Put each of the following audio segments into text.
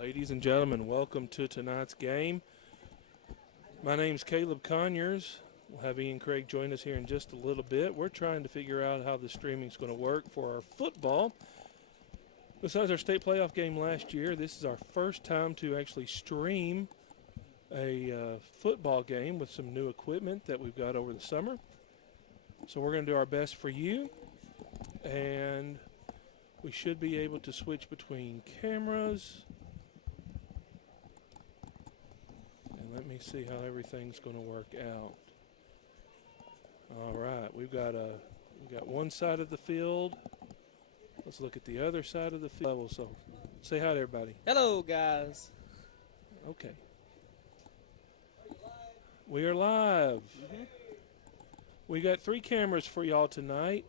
Ladies and gentlemen, welcome to tonight's game. My name's Caleb Conyers. We'll have Ian Craig join us here in just a little bit. We're trying to figure out how the streaming is going to work for our football. Besides our state playoff game last year, this is our first time to actually stream a football game with some new equipment that we've got over the summer. So we're going to do our best for you, and we should be able to switch between cameras. And let me see how everything's going to work out. All right, we've got one side of the field. Let's look at the other side of the field. So say hi to everybody. Hello, guys. Okay. We are live. We got 3 cameras for y'all tonight.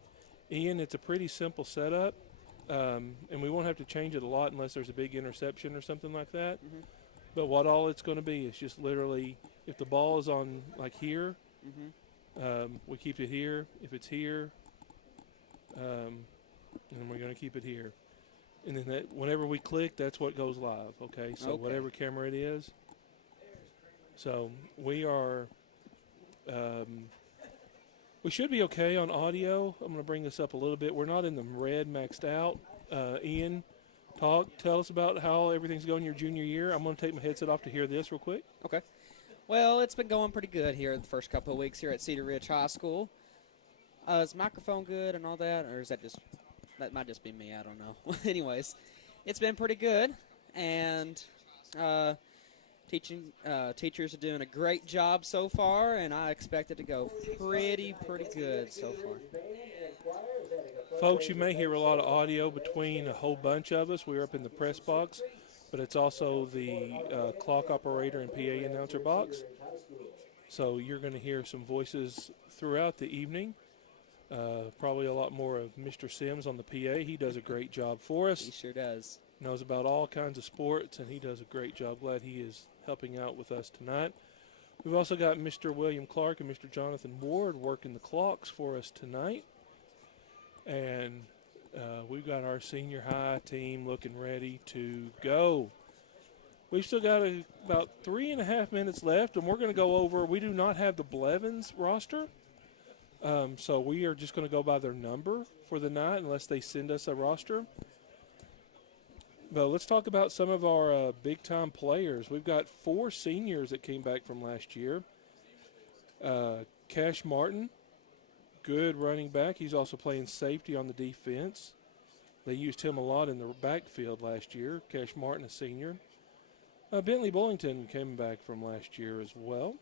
Ian, it's a pretty simple setup, and we won't have to change it a lot unless there's a big interception or something like that. But what all it's going to be is just literally, if the ball is on like here, we keep it here. If it's here, and we're going to keep it here. And then whenever we click, that's what goes live, okay? So whatever camera it is. So we are, we should be okay on audio. I'm going to bring this up a little bit. We're not in the red maxed out. Ian, tell us about how everything's going your junior year. I'm going to take my headset off to hear this real quick. Okay. Well, it's been going pretty good here the first couple of weeks here at Cedar Ridge High School. Is the microphone good and all that, or is that might just be me? I don't know. Anyways, it's been pretty good, and teachers are doing a great job so far, and I expect it to go pretty good so far. Folks, you may hear a lot of audio between a whole bunch of us. We're up in the press box, but it's also the clock operator and PA announcer box. So you're going to hear some voices throughout the evening. Probably a lot more of Mr. Sims on the PA. He does a great job for us. He sure does. Knows about all kinds of sports, and he does a great job. Glad he is helping out with us tonight. We've also got Mr. William Clark and Mr. Jonathan Ward working the clocks for us tonight. And we've got our senior high team looking ready to go. We've still got about 3.5 minutes left, and we're going to go over. We do not have the Blevins roster. So we are just going to go by their number for the night unless they send us a roster. But let's talk about some of our big-time players. We've got 4 seniors that came back from last year. Cash Martin, good running back. He's also playing safety on the defense. They used him a lot in the backfield last year. Cash Martin, a senior. Bentley Bullington came back from last year as well,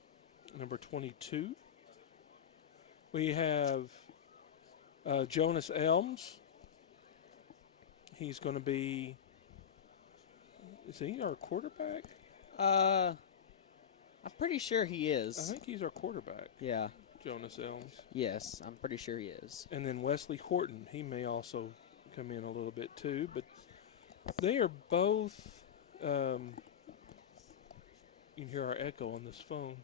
number 22. We have Jonas Elms. He's going to be, is he our quarterback? I'm pretty sure he is. I think he's our quarterback. Yeah. Jonas Elms. Yes, I'm pretty sure he is. And then Wesley Horton. He may also come in a little bit too. But they are both, you can hear our echo on this phone.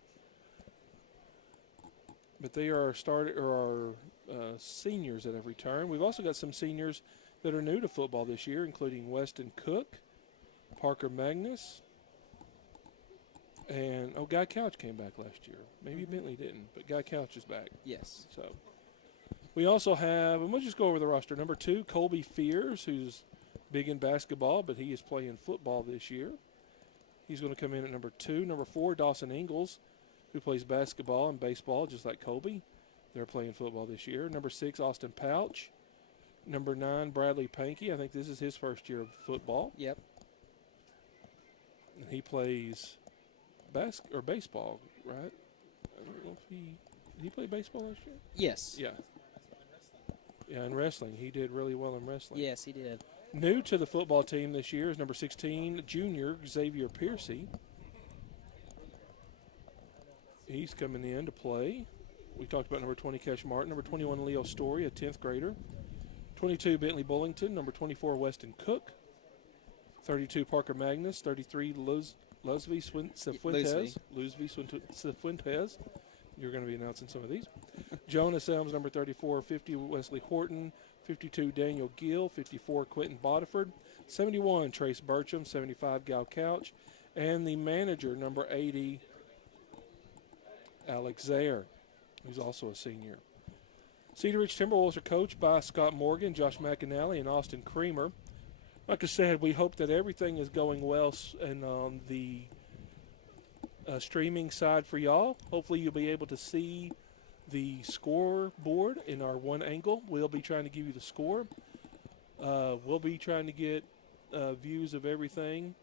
But they are our seniors that have returned. We've also got some seniors that are new to football this year, including Weston Cook, Parker Magnus, and Guy Couch came back last year. Maybe Bentley didn't, but Guy Couch is back. Yes. So we also have, and we'll just go over the roster. Number 2, Colby Fears, who's big in basketball, but he is playing football this year. He's going to come in at number 2. Number 4, Dawson Ingalls, who plays basketball and baseball just like Colby. They're playing football this year. Number 6, Austin Pouch. Number 9, Bradley Pankey. I think this is his first year of football. Yep. And he plays baseball, right? I don't know if did he play baseball last year? Yes. Yeah. Yeah, in wrestling. He did really well in wrestling. Yes, he did. New to the football team this year is number 16, junior Xavier Piercy. He's coming in to play. We talked about number 20, Cash Martin. Number 21, Leo Story, a 10th grader. 22, Bentley Bullington. Number 24, Weston Cook. 32, Parker Magnus. 33, Luzvi Cifuentes. You're going to be announcing some of these. Jonas Elms, number 34. 50, Wesley Horton. 52, Daniel Gill. 54, Quentin Bodiford. 71, Trace Burcham. 75, Gal Couch. And the manager, number 80, Alex Zayer, who's also a senior. Cedar Ridge Timberwolves are coached by Scott Morgan, Josh McAnally, and Austin Creamer. Like I said, we hope that everything is going well and on the streaming side for y'all. Hopefully you'll be able to see the scoreboard in our one angle. We'll be trying to give you the score. We'll be trying to get views of everything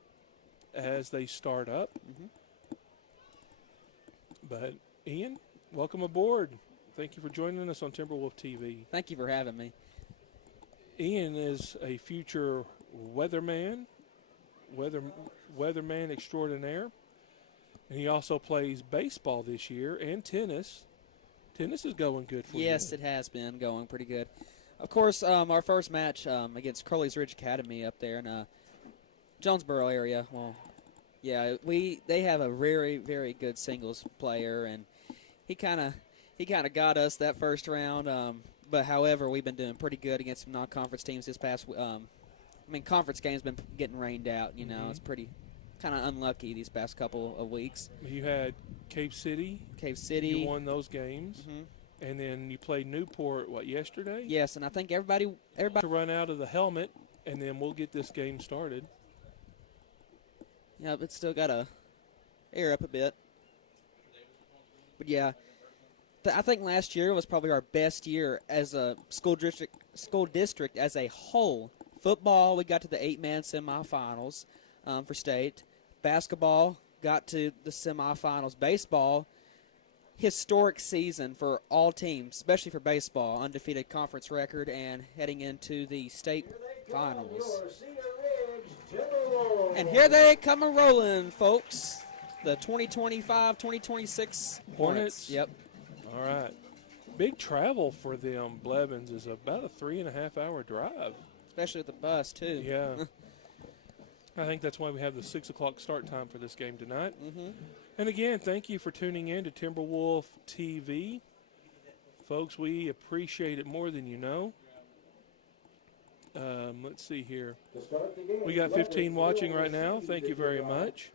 as they start up. Mm-hmm. But, Ian, welcome aboard. Thank you for joining us on Timberwolf TV. Thank you for having me. Ian is a future weatherman extraordinaire. And he also plays baseball this year and tennis. Tennis is going good for you. Yes, it has been going pretty good. Of course, our first match against Crowley's Ridge Academy up there in Jonesboro area. Well, yeah, they have a very, very good singles player, and he kind of got us that first round. But however, we've been doing pretty good against some non-conference teams this past. Conference games been getting rained out. You know, Mm-hmm. It's pretty kind of unlucky these past couple of weeks. You had Cave City. You won those games. Mm-hmm. And then you played Newport, yesterday? Yes, and I think everybody To run out of the helmet, and then we'll get this game started. Yeah, but still got to air up a bit. But yeah, I think last year was probably our best year as a school district as a whole. Football, we got to the 8-man semifinals for state. Basketball got to the semifinals. Baseball, historic season for all teams, especially for baseball. Undefeated conference record and heading into the state finals. And here they come a-rolling, folks. The 2025-2026 Hornets. Yep. All right. Big travel for them. Blevins is about a 3.5-hour drive. Especially with the bus, too. Yeah. I think that's why we have the 6 o'clock start time for this game tonight. Mm-hmm. And again, thank you for tuning in to Timberwolf TV. Folks, we appreciate it more than you know. Let's see here. We got 15 watching right now. Thank you very much.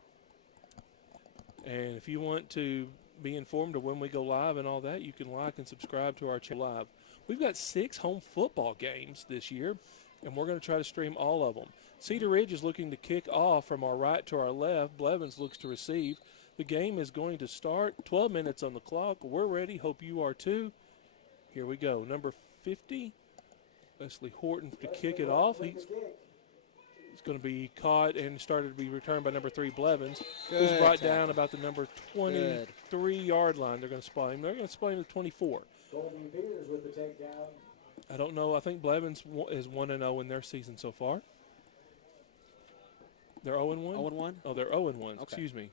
And if you want to be informed of when we go live and all that, you can like and subscribe to our channel live. We've got 6 home football games this year, and we're going to try to stream all of them. Cedar Ridge is looking to kick off from our right to our left. Blevins looks to receive. The game is going to start. 12 minutes on the clock. We're ready. Hope you are too. Here we go. Number 50, Leslie Horton to kick it off. He's going to be caught and started to be returned by number 3, Blevins, who's brought down about the number 23-yard line. They're going to spot him. They're going to spot him at 24. I don't know. I think Blevins is 1-0 in their season so far. They're 0-1? 0-1? Oh, they're 0-1. Okay. Excuse me.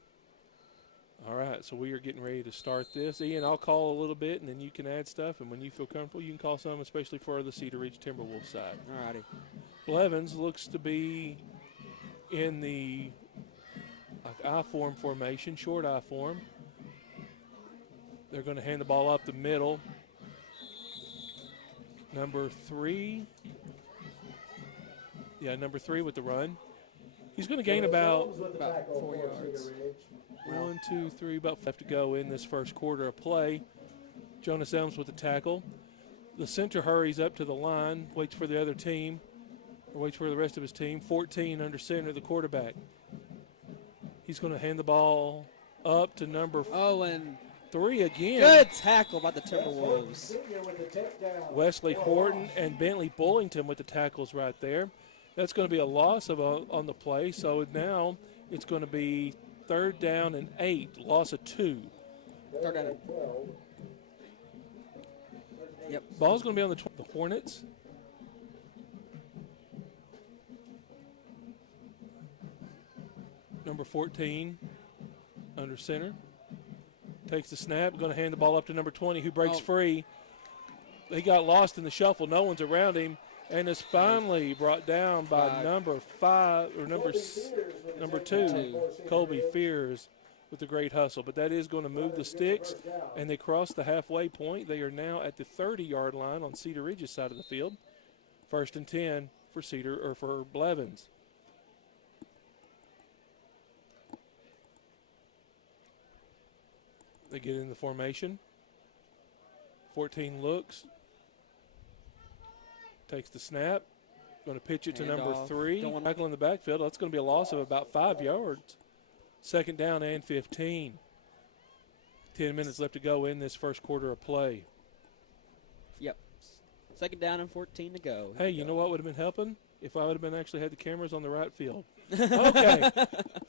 All right, so we are getting ready to start this. Ian, I'll call a little bit, and then you can add stuff. And when you feel comfortable, you can call some, especially for the Cedar Ridge Timberwolves side. All righty. Blevins looks to be in the I-form formation, short I-form. They're going to hand the ball up the middle. Number 3. Yeah, number 3 with the run. He's going to gain about 4 yards. 1, 2, 3, about 5 to go in this first quarter of play. Jonas Elms with the tackle. The center hurries up to the line, waits for the other team, or waits for the rest of his team. 14 under center, the quarterback. He's going to hand the ball up to number 3 again. Good tackle by the Timberwolves. Wesley Horton and Bentley Bullington with the tackles right there. That's going to be a loss on the play, so now it's going to be 3rd down and 8, loss of 2. 3rd down. Yep. Ball's going to be on the Hornets. Number 14 under center. Takes the snap, going to hand the ball up to number 20, who breaks free. He got lost in the shuffle. No one's around him, and is finally brought down by number 2, Colby Fears, with a great hustle. But that is going to move the sticks, and they cross the halfway point. They are now at the 30-yard line on Cedar Ridge's side of the field. 1st and 10 for for Blevins. They get in the formation. 14 looks. Takes the snap. Going to pitch it to number 3. Tackle in the backfield. That's going to be a loss of about 5 yards. Second down and 15. 10 minutes left to go in this first quarter of play. Yep. Second down and 14 to go. Hey, you know what would have been helping? If I would have been actually had the cameras on the right field. Okay.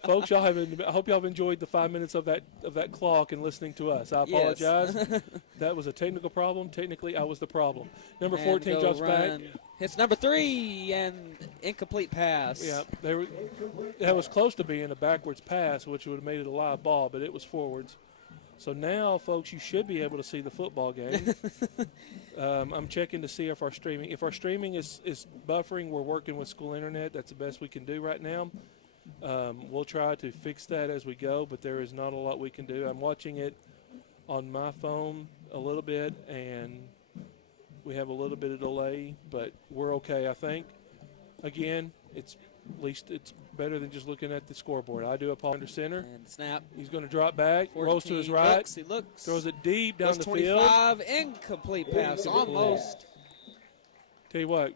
Folks, I hope y'all have enjoyed the 5 minutes of that clock and listening to us. I apologize. Yes. That was a technical problem. Technically, I was the problem. Number 14 drops back. Hits number 3 and incomplete pass. Yeah, that was close to being a backwards pass, which would have made it a live ball, but it was forwards. So now, folks, you should be able to see the football game. I'm checking to see if our streaming is buffering. We're working with school internet. That's the best we can do right now. We'll try to fix that as we go, but there is not a lot we can do. I'm watching it on my phone a little bit, and we have a little bit of delay, but we're okay, I think. Again, at least it's better than just looking at the scoreboard. I do apologize. Under center. And snap. He's going to drop back, 14, rolls to his right. He looks. Throws it deep down the 25, incomplete pass, almost. Tell you what,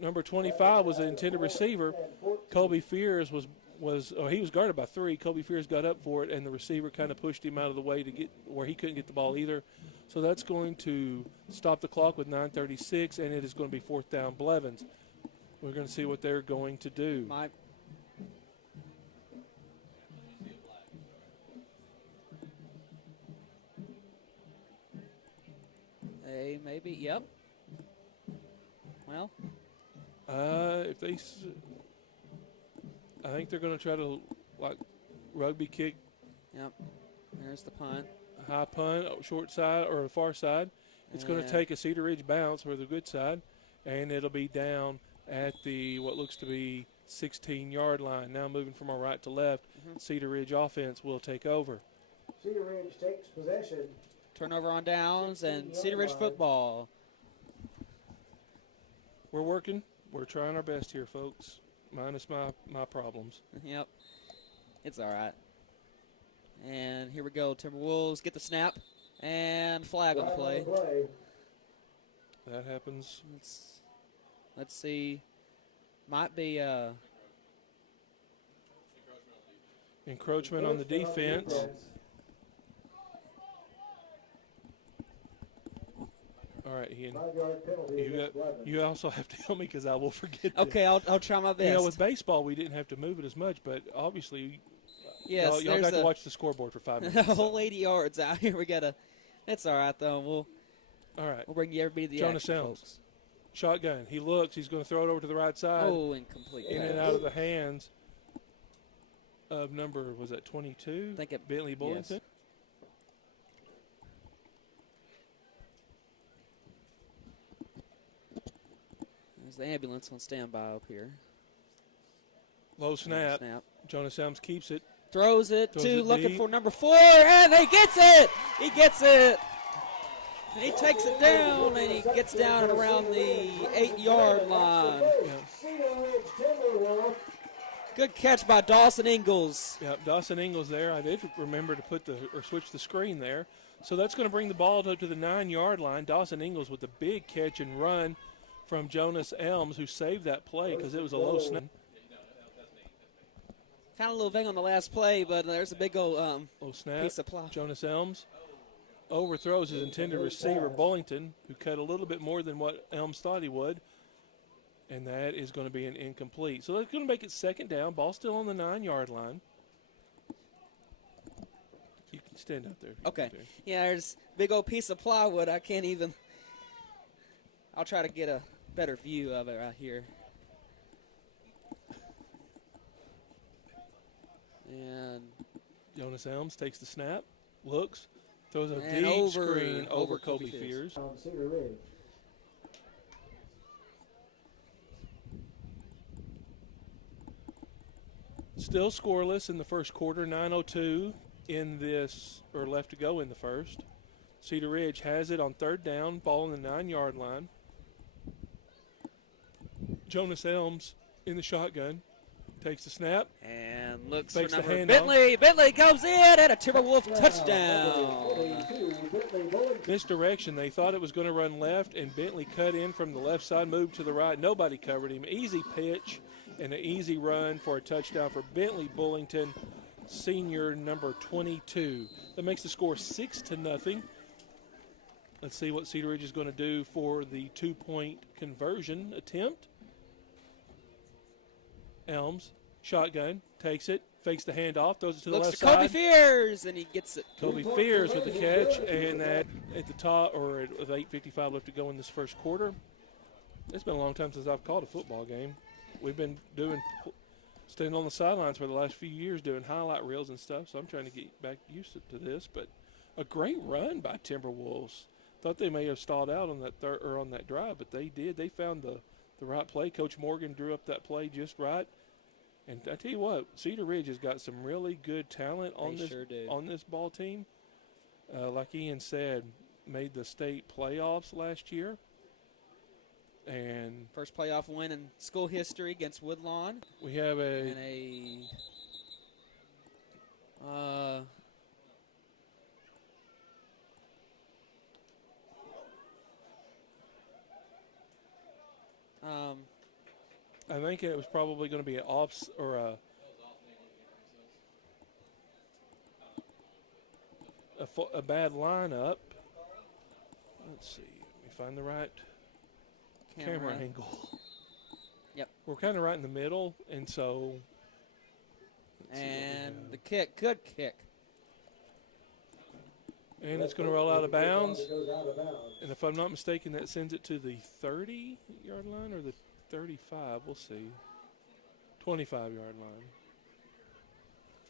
number 25 was the intended receiver. Colby Fears he was guarded by 3. Colby Fears got up for it, and the receiver kind of pushed him out of the way to get where he couldn't get the ball either. So that's going to stop the clock with 9:36, and it is going to be 4th down Blevins. We're going to see what they're going to do. Maybe, yep. Well. I think they're going to try to, rugby kick. Yep. There's the punt. High punt, short side or far side. It's going to take a Cedar Ridge bounce for the good side, and it'll be down at the what looks to be 16-yard line. Now moving from our right to left, Cedar Ridge offense will take over. Cedar Ridge takes possession. Turnover on downs and Cedar Ridge football. We're working. We're trying our best here, folks, minus my problems. Yep. It's all right. And here we go. Timberwolves get the snap and flag on the play. That happens. Let's see. Might be encroachment on the defense. All right, Ian. You also have to help me because I will forget. Okay, I'll try my best. With baseball, we didn't have to move it as much, but obviously, yes, y'all got to watch the scoreboard for 5 minutes. A whole 80 yards out here. We gotta. That's all right though. All right. We'll bring everybody to the Jonas Elms. Shotgun. He looks. He's going to throw it over to the right side. Oh, incomplete. In and out of the hands of number, was that 22? I think it, Bentley Bullington. Yes. There's the ambulance on standby up here. Low snap. Jonas Elms keeps it. Throws it looking for number 4, and he gets it! He gets it! And he takes it down, and he gets down and around the 8-yard line. Good catch by Dawson Ingalls. Yeah, Dawson Ingalls there. I did remember to switch the screen there. So that's going to bring the ball to the 9-yard line. Dawson Ingalls with a big catch and run from Jonas Elms, who saved that play because it was a low snap. Kind of a little thing on the last play, but there's a big old snap. Piece of plow. Jonas Elms overthrows his intended receiver, Bullington, who cut a little bit more than what Elms thought he would. And that is going to be an incomplete. So that's going to make it second down. Ball still on the 9-yard line. You can stand out there. Okay. Yeah, there's a big old piece of plywood. I can't even. I'll try to get a better view of it right here. And Jonas Elms takes the snap, looks, throws a deep screen over Colby Fears. Cedar Ridge. Still scoreless in the first quarter, 9:02 in this, or left to go in the first. Cedar Ridge has it on third down, ball on the 9-yard line. Jonas Elms in the shotgun. Takes the snap. And looks Fakes for the number handoff. Bentley. Bentley goes in and a Timberwolf touchdown. Misdirection. They thought it was going to run left, and Bentley cut in from the left side, moved to the right. Nobody covered him. Easy pitch and an easy run for a touchdown for Bentley Bullington, senior number 22. That makes the score 6-0. Let's see what Cedar Ridge is going to do for the 2-point conversion attempt. Elms, shotgun, takes it, fakes the handoff, throws it to the Looks left to Kobe side. Fears, and he gets it. Kobe Fears with the catch, and that at the top, or with 8:55 left to go in this first quarter. It's been a long time since I've called a football game. We've been standing on the sidelines for the last few years doing highlight reels and stuff, so I'm trying to get back used to this. But a great run by Timberwolves. Thought they may have stalled out on that on that drive, but they did. They found the right play. Coach Morgan drew up that play just right. And I tell you what, Cedar Ridge has got some really good talent on this ball team. Like Ian said, made the state playoffs last year. And First playoff win in school history against Woodlawn. we have And I think it was probably going to be an ops or a bad lineup. Let's see. Let me find the right camera angle. Yep. We're kind of right in the middle, and so. And the kick, good kick. And it's going to roll out of bounds. And if I'm not mistaken, that sends it to the 30-yard line or the 35. We'll see. 25-yard line.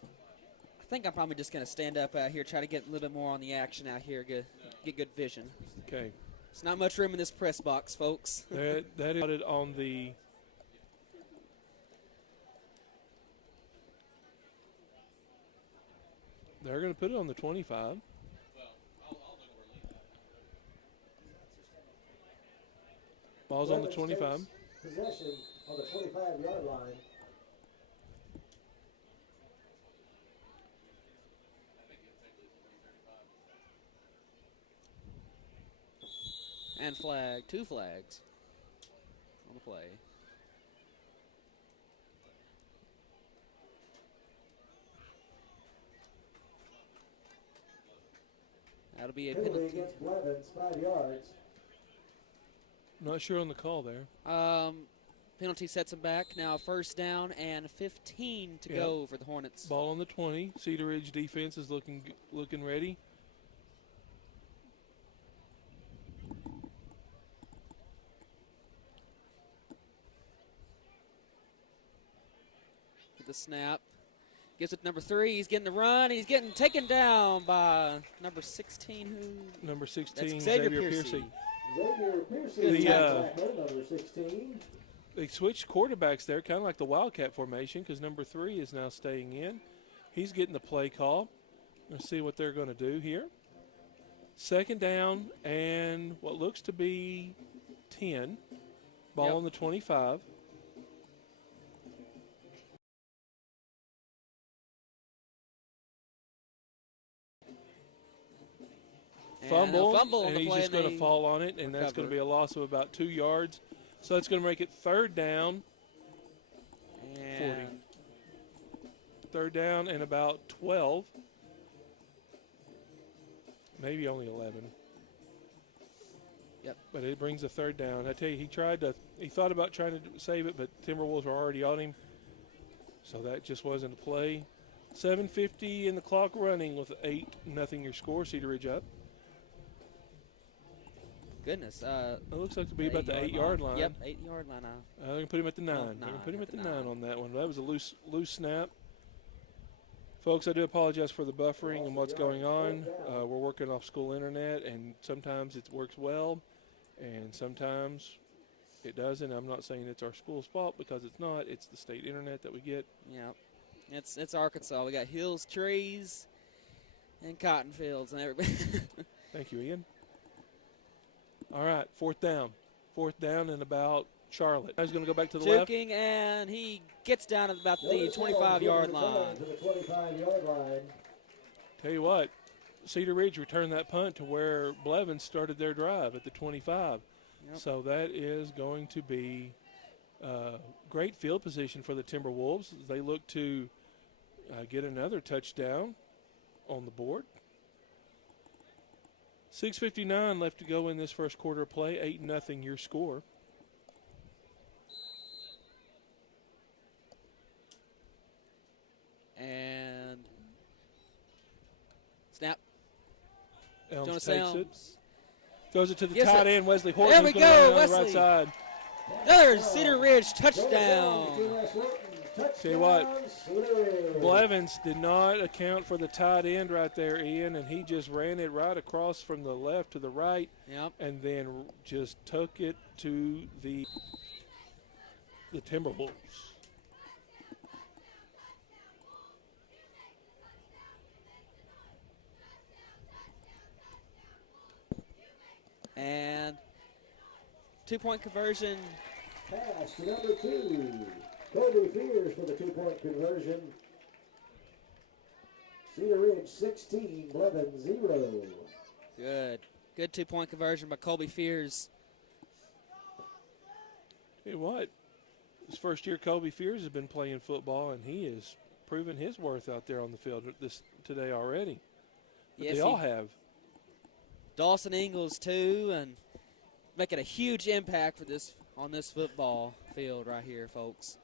I think I'm probably just going to stand up out here, try to get a little bit more on the action out here, get good vision. Okay. There's not much room in this press box, folks. that is on the. They're going to put it on the 25. Ball's on the 25. Possession on the 25-yard line. And flag, 2 flags on the play. That'll be a Penalty penalty. against Blevins, 5 yards. Not sure on the call there. Penalty sets him back. Now first down and 15 to go for the Hornets. Ball on the 20. Cedar Ridge defense is looking ready. The snap. Gives it to number 3. He's getting the run. He's getting taken down by number 16. Number 16, That's Xavier Xavier Piercy. Xavier Piercy, Good number 16. They switched quarterbacks there, kind of like the Wildcat formation, because number 3 is now staying in. He's getting the play call. Let's see what they're going to do here. Second down and what looks to be 10. Ball on the 25. Fumble, and he's just going to fall on it, and that's going to be a loss of about 2 yards. So that's going to make it third down. And 40. Third down and about 12. Maybe only 11. Yep. But it brings a third down. I tell you, he thought about trying to save it, but Timberwolves were already on him. So that just wasn't a play. 7:50 in the clock running with 8-0 your score. Cedar Ridge up. Goodness. It looks like to be about the 8-yard line. Yep, 8-yard line. They're going to put him at the 9. Oh, They're going to put him at the 9 9 on that one. That was a loose snap. Folks, I do apologize for the buffering and what's going on. We're working off school internet, and sometimes it works well, and sometimes it doesn't. I'm not saying it's our school's fault because it's not. It's the state internet that we get. Yep. It's Arkansas. We got hills, trees, and cotton fields and everybody. Thank you, Ian. All right, fourth down. Fourth down and about Charlotte. He's going to go back to the left. Juking, and he gets down at about the Notice 25-yard Helms line. to the 25-yard line. Tell you what, Cedar Ridge returned that punt to where Blevins started their drive at the 25. Yep. So that is going to be great field position for the Timberwolves as they look to get another touchdown on the board. 6:59 left to go in this first quarter of play. 8-0 your score. And snap. Elms Jonas takes Elms. it. Throws it to the Gets tight it. end, Wesley Horton. There we who's gonna go, run on the right Wesley. side. Another Cedar Ridge touchdown. Tell you what, Blevins did not account for the tight end right there, Ian, and he just ran it right across from the left to the right, Yep. and then just took it to the Timberwolves. And 2-point conversion. Pass to number 2. Kobe Fears for the 2-point conversion. Cedar Ridge 16, Blevins 0. Good. Good 2-point conversion by Colby Fears. Tell you what, his first year, Kobe Fears has been playing football, and he has proven his worth out there on the field today already. But Yes, they all have. Dawson Ingles too, and making a huge impact for this on this football field right here, folks.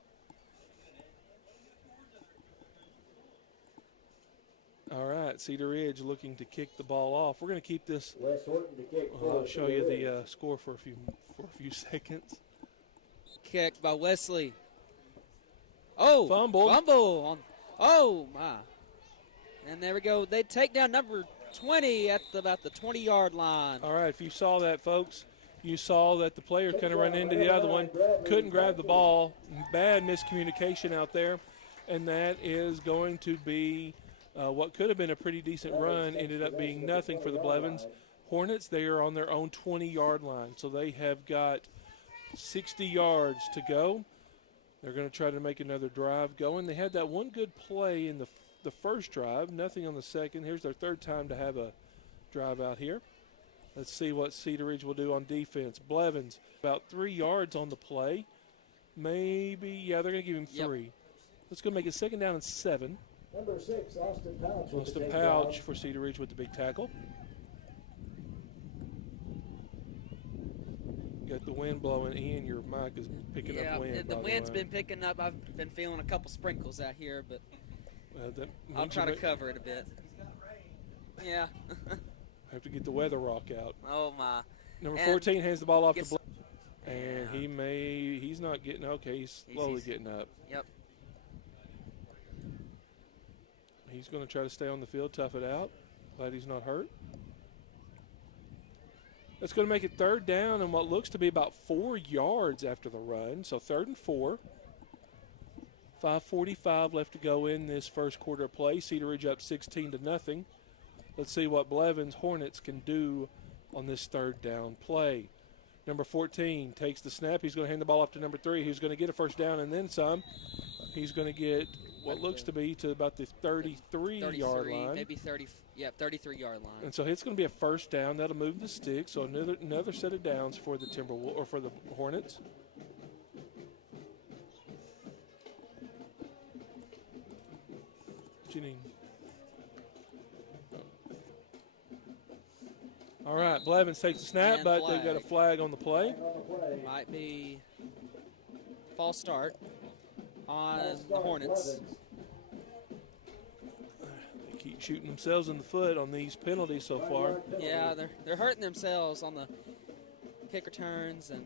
All right, Cedar Ridge looking to kick the ball off. We're going to keep this. Wes Horton to kick I'll forward show for you Ridge. the score for a few seconds. Kick by Wesley. Oh, Fumble. Fumble. Oh, my. And there we go. They take down number 20 at about the 20-yard line. All right, if you saw that, folks, you saw that the player kind of ran into the other one, couldn't grab the ball. Bad miscommunication out there, and that is going to be what could have been a pretty decent run. Ended up being nothing for the Blevins. Hornets, they are on their own 20-yard line, so they have got 60 yards to go. They're going to try to make another drive going. They had that one good play in the first drive, nothing on the second. Here's their third time to have a drive out here. Let's see what Cedar Ridge will do on defense. Blevins, about 3 yards on the play. Maybe, yeah, they're going to give him 3. Yep. Let's go make it 2nd down and 7. Number 6, Austin Pouch. with the Austin takedown. Pouch for Cedar Ridge with the big tackle. Got the wind blowing in. Your mic is picking up wind. the by wind's way. been picking up. I've been feeling a couple sprinkles out here, but That I'll means try to you cover it a bit. Yeah. have to get the weather rock out. Oh, my. Number And 14 hands the ball off to gets- and he's not getting, okay, he's slowly getting up. Yep. He's going to try to stay on the field, tough it out. Glad he's not hurt. That's going to make it 3rd down and what looks to be about 4 yards after the run. So 3rd and 4. 5:45 left to go in this first quarter of play. Cedar Ridge up 16-0. Let's see what Blevins Hornets can do on this 3rd down play. Number 14 takes the snap. He's going to hand the ball off to number 3, who's going to get a first down and then some. He's going to get what looks to be to about the 33-yard line. Maybe 30. Yeah, 33-yard line. And so it's going to be a first down. That'll move the stick. So another set of downs for the Timberwolves or for the Hornets. Janine. All right, Blevins takes the snap, And but they've got a flag on the play. On the play. Might be false start on False the start, Hornets. Blevins. They keep shooting themselves in the foot on these penalties so far. 5-yard penalty. Yeah, they're hurting themselves on the kick returns and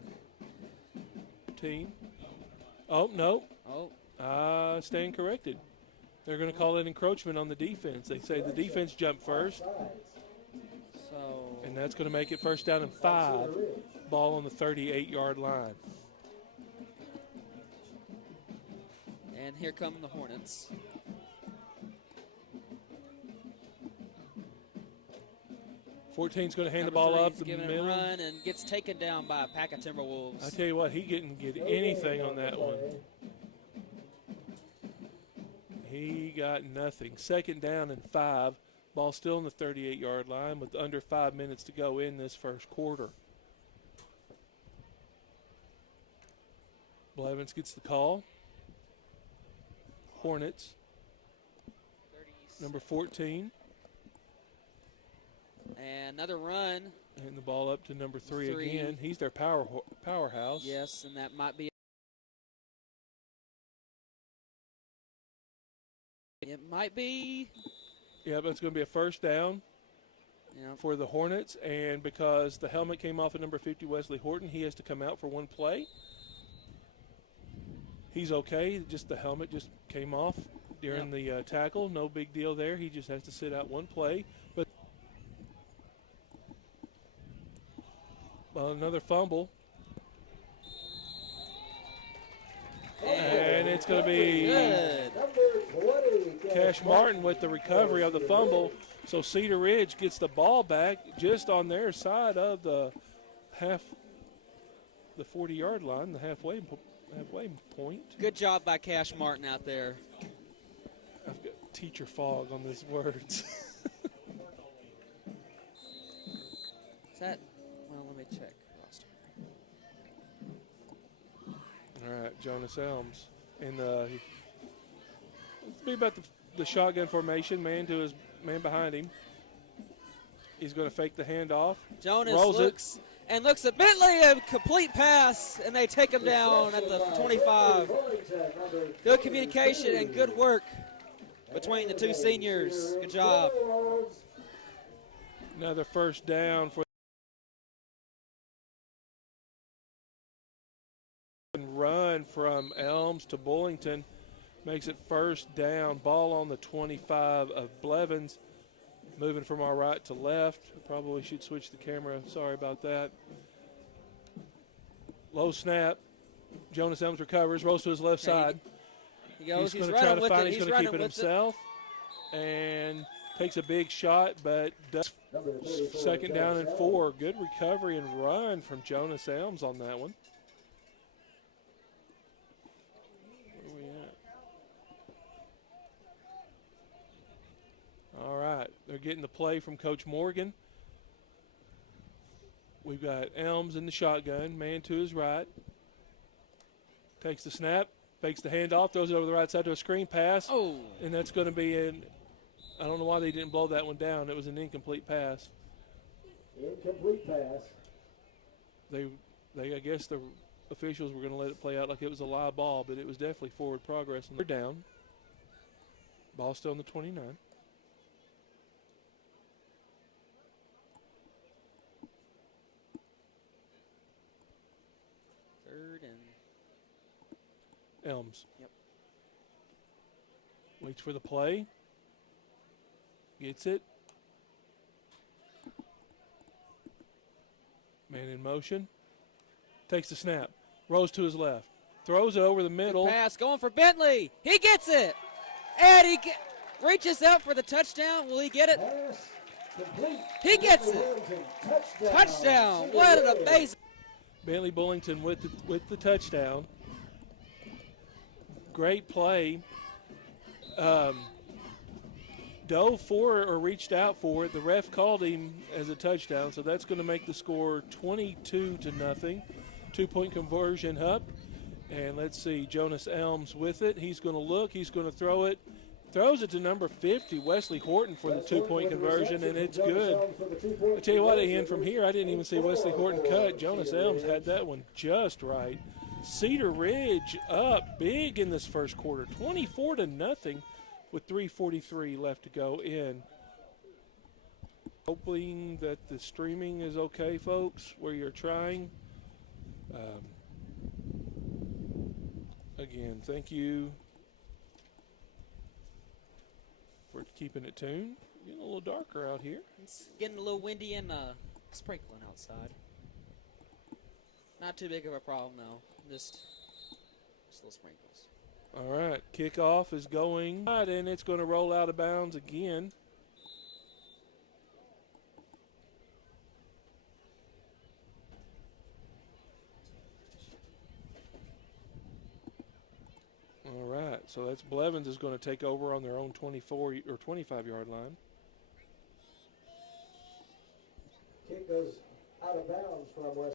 15. Oh, no. oh, Stand corrected. They're going to call it encroachment on the defense. They say the defense jumped first, so and that's going to make it first down and 5. Ball on the 38-yard line. and here come the Hornets. 14's going to hand the Number ball 3 up is the giving middle. it a run and gets taken down by a pack of Timberwolves. I tell you what, he didn't get anything on that one. He got nothing. 2nd down and 5. Ball still on the 38-yard line with under 5 minutes to go in this first quarter. Blevins gets the call. Hornets. Number 14. And another run. And the ball up to number 3 again. He's their powerhouse. Yes, and that might be. It might be. Yeah, but it's going to be a first down for the Hornets. And because the helmet came off at number 50, Wesley Horton, he has to come out for one play. He's okay. Just the helmet just came off during the tackle. No big deal there. He just has to sit out one play. But another fumble. And it's going to be Cash Martin with the recovery of the fumble. So Cedar Ridge gets the ball back just on their side of the 40-yard line, the halfway point. Good job by Cash Martin out there. I've got teacher fog on these words. Is that? Well, let me check. All right, Jonas Elms. And it'll be about the shotgun formation, man to his man behind him. He's going to fake the handoff. Jonas rolls looks at Bentley, a complete pass, and they take him down at the 25. Good communication and good work between the two seniors. Good job. Another first down for run from Elms to Bullington. Makes it first down. Ball on the 25 of Blevins. Moving from our right to left. Probably should switch the camera. Sorry about that. Low snap. Jonas Elms recovers. Rolls to his left side. He goes. He's going to try to find it. He's going to keep it himself. And takes a big shot, but does 2nd down and 4. Good recovery and run from Jonas Elms on that one. Where are we at? All right, they're getting the play from Coach Morgan. We've got Elms in the shotgun, man to his right. Takes the snap, fakes the handoff, throws it over the right side to a screen pass. Oh. And that's going to be in. I don't know why they didn't blow that one down. It was an incomplete pass. Incomplete pass. They I guess the officials were going to let it play out like it was a live ball, but it was definitely forward progress. And they're down. Ball still on the 29. Elms. Yep. Waits for the play. Gets it. Man in motion. Takes the snap. Rolls to his left. Throws it over the middle. Good pass going for Bentley. He gets it. And he reaches out for the touchdown. Will he get it? Pass complete. He gets it. Touchdown. What an amazing. Bentley Bullington with the touchdown. Great play. Dove for it or reached out for it. The ref called him as a touchdown, so that's going to make the score 22-0. 2-point conversion up. And let's see, Jonas Elms with it. He's going to look. He's going to throw it. Throws it to number 50, Wesley Horton, for the 2-point conversion, and it's good. I tell you what, Ian, from here, I didn't even see Wesley Horton cut. Jonas Elms had that one just right. Cedar Ridge up big in this first quarter, 24-0 with 3:43 left to go in. Hoping that the streaming is okay, folks, where you're trying. Again, thank you for keeping it tuned. Getting a little darker out here. It's getting a little windy and sprinkling outside. Not too big of a problem, though. Just little sprinkles. All right, kickoff is going, and it's going to roll out of bounds again. All right, so that's Blevins is going to take over on their own 24 or 25-yard line. Kick goes out of bounds from West.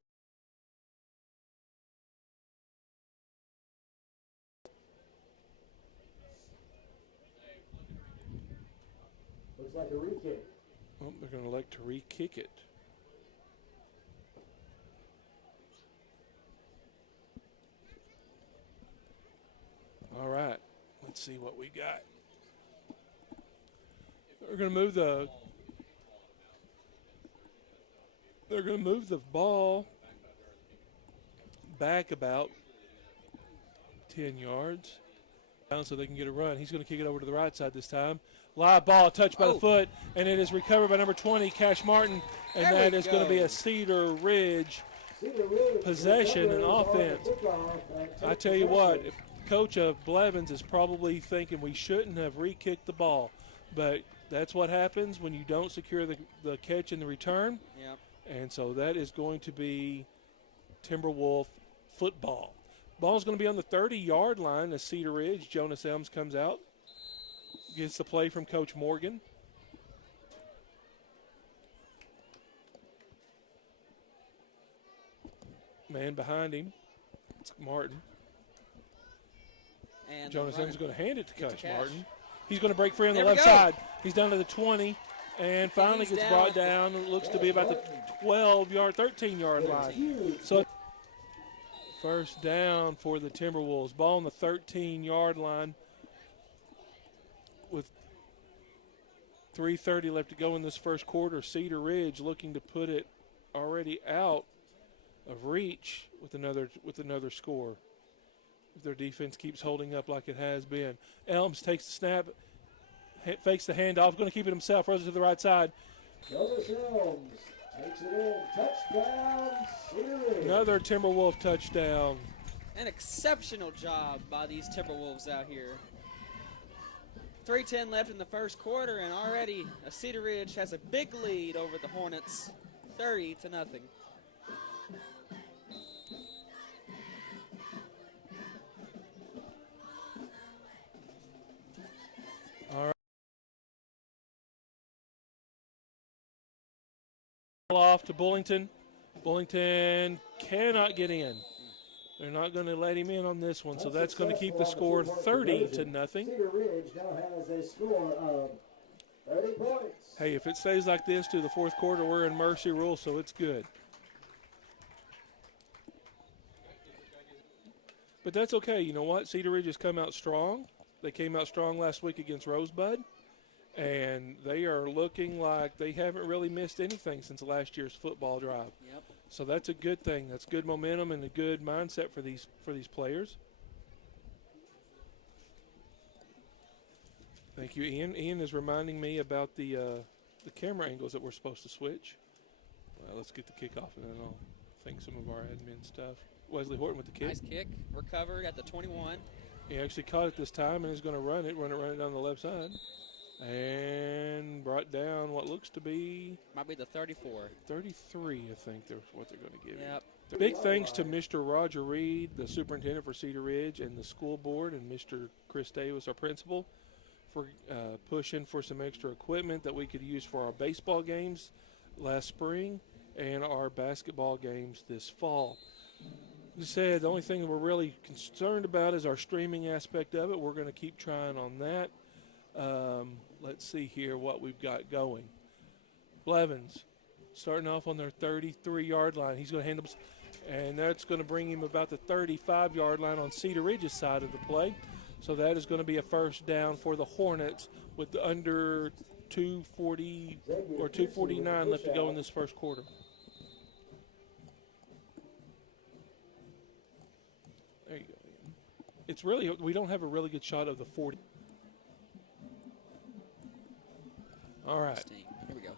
Looks like a re-kick. Oh, they're going to elect to re-kick it. All right, let's see what we got. They're going to move the ball back about 10 yards so they can get a run. He's going to kick it over to the right side this time. Live ball, touched by the foot, and it is recovered by number 20, Cash Martin, and that is going to be a Cedar Ridge possession and offense. I tell you what, if Coach of Blevins is probably thinking we shouldn't have re-kicked the ball, but that's what happens when you don't secure the catch and the return. Yep. And so that is going to be Timberwolf football. Ball's going to be on the 30-yard line as Cedar Ridge. Jonas Elms comes out, gets the play from Coach Morgan. Man behind him, it's Martin. And Jonas Elms is going to hand it to Coach Cash. Martin. He's going to break free on the There we left go. side. He's down to the 20 and finally he's gets down. brought down. It looks to be about the 13-yard line. So first down for the Timberwolves. Ball on the 13-yard line with 3:30 left to go in this first quarter. Cedar Ridge looking to put it already out of reach with another score. If their defense keeps holding up like it has been. Elms takes the snap, fakes the handoff, going to keep it himself, throws it to the right side. Jonas Elms takes it in. Touchdown, Cedar Ridge. Another Timberwolf touchdown. An exceptional job by these Timberwolves out here. 3:10 left in the first quarter, and already Cedar Ridge has a big lead over the Hornets, 30-0. All right. Off to Bullington. Bullington cannot get in. They're not going to let him in on this one, so that's going to keep the score 30-0. Cedar Ridge now has a score of 30 points. Hey, if it stays like this to the fourth quarter, we're in mercy rule, so it's good. But that's okay. You know what? Cedar Ridge has come out strong. They came out strong last week against Rosebud, and they are looking like they haven't really missed anything since last year's football drive. Yep. So that's a good thing. That's good momentum and a good mindset for these players. Thank you, Ian. Ian is reminding me about the camera angles that we're supposed to switch. Let's get the kickoff, and then I'll think some of our admin stuff. Wesley Horton with the kick. Nice kick, recovered at the 21. He actually caught it this time and is going to run it down the left side. And brought down what looks to be Might be the 34. 33, I think that's what they're going to give Yep. you. Big thanks to Mr. Roger Reed, the superintendent for Cedar Ridge, and the school board, and Mr. Chris Davis, our principal, for pushing for some extra equipment that we could use for our baseball games last spring and our basketball games this fall. As I said, the only thing that we're really concerned about is our streaming aspect of it. We're going to keep trying on that. Let's see here what we've got going. Blevins starting off on their 33-yard line. He's going to hand them, and that's going to bring him about the 35-yard line on Cedar Ridge's side of the play. So that is going to be a first down for the Hornets with the under 240 or 249 left to go in this first quarter. There you go. It's really, we don't have a really good shot of the 40. All right. Here we go.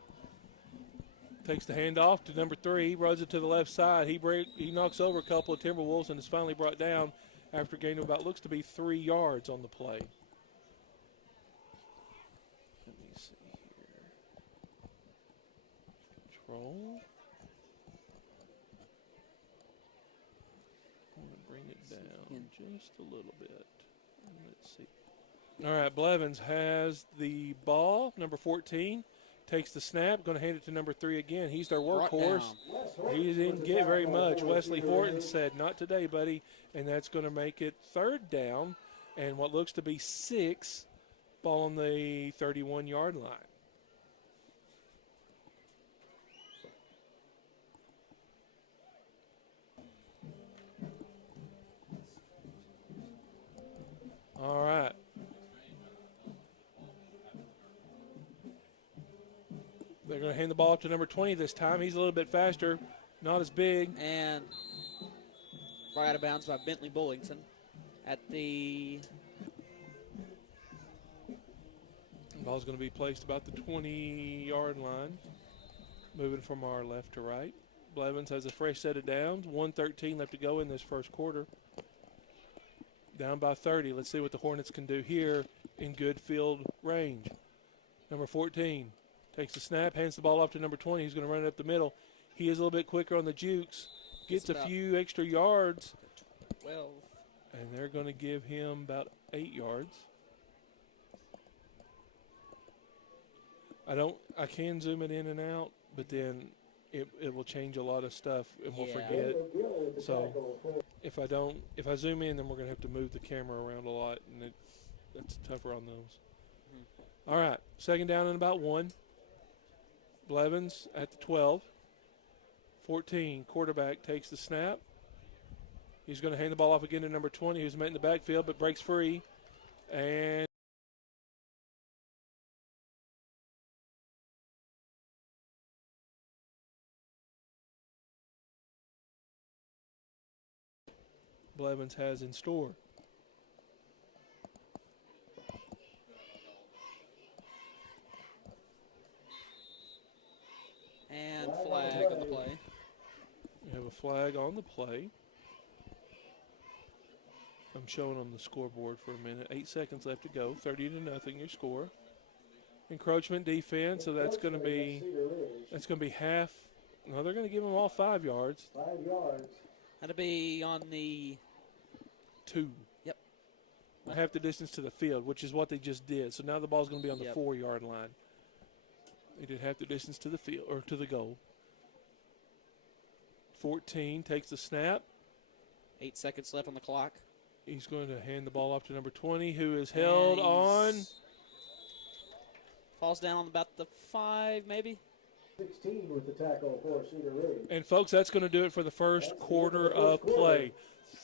Takes the handoff to number 3, runs it to the left side. He knocks over a couple of Timberwolves and is finally brought down after gaining about looks to be 3 yards on the play. Let me see here. Control. I want to bring it down just a little bit. And Let's see. All right, Blevins has the ball, number 14. Takes the snap, going to hand it to number 3 again. He's their Brought workhorse. down. He didn't get very much. Wesley Horton said, not today, buddy. And that's going to make it 3rd down and what looks to be 6, ball on the 31-yard line. All right. They're going to hand the ball up to number 20 this time. He's a little bit faster, not as big. And right out of bounds by Bentley Bullington at the. The ball's going to be placed about the 20-yard line, moving from our left to right. Blevins has a fresh set of downs. 1:13 left to go in this first quarter. Down by 30. Let's see what the Hornets can do here in good field range. Number 14 takes the snap, hands the ball off to number 20. He's going to run it up the middle. He is a little bit quicker on the jukes, gets a few extra yards. 12. And they're going to give him about 8 yards. I can zoom it in and out, but then it will change a lot of stuff and we'll forget. So if I zoom in, then we're going to have to move the camera around a lot, and that's tougher on those. All right, 2nd down and about 1. Blevins at the 12. 14, quarterback takes the snap. He's going to hand the ball off again to number 20, who's met in the backfield but breaks free. And Blevins has in store. And flag on the play. We have a flag on the play. I'm showing on the scoreboard for a minute. 8 seconds left to go. 30-0 your score. Encroachment defense, so that's going to be half. No, they're going to give them all 5 yards. 5 yards. That'll be on the 2. Yep. Half the distance to the field, which is what they just did. So now the ball's going to be on the Yep. 4-yard line. They did half the distance to the field or to the goal. 14 takes the snap. 8 seconds left on the clock. He's going to hand the ball off to number 20, who is held on. Falls down on about the 5, maybe. 16 with the tackle for Cedar Ridge. And, folks, that's going to do it for the first quarter of play.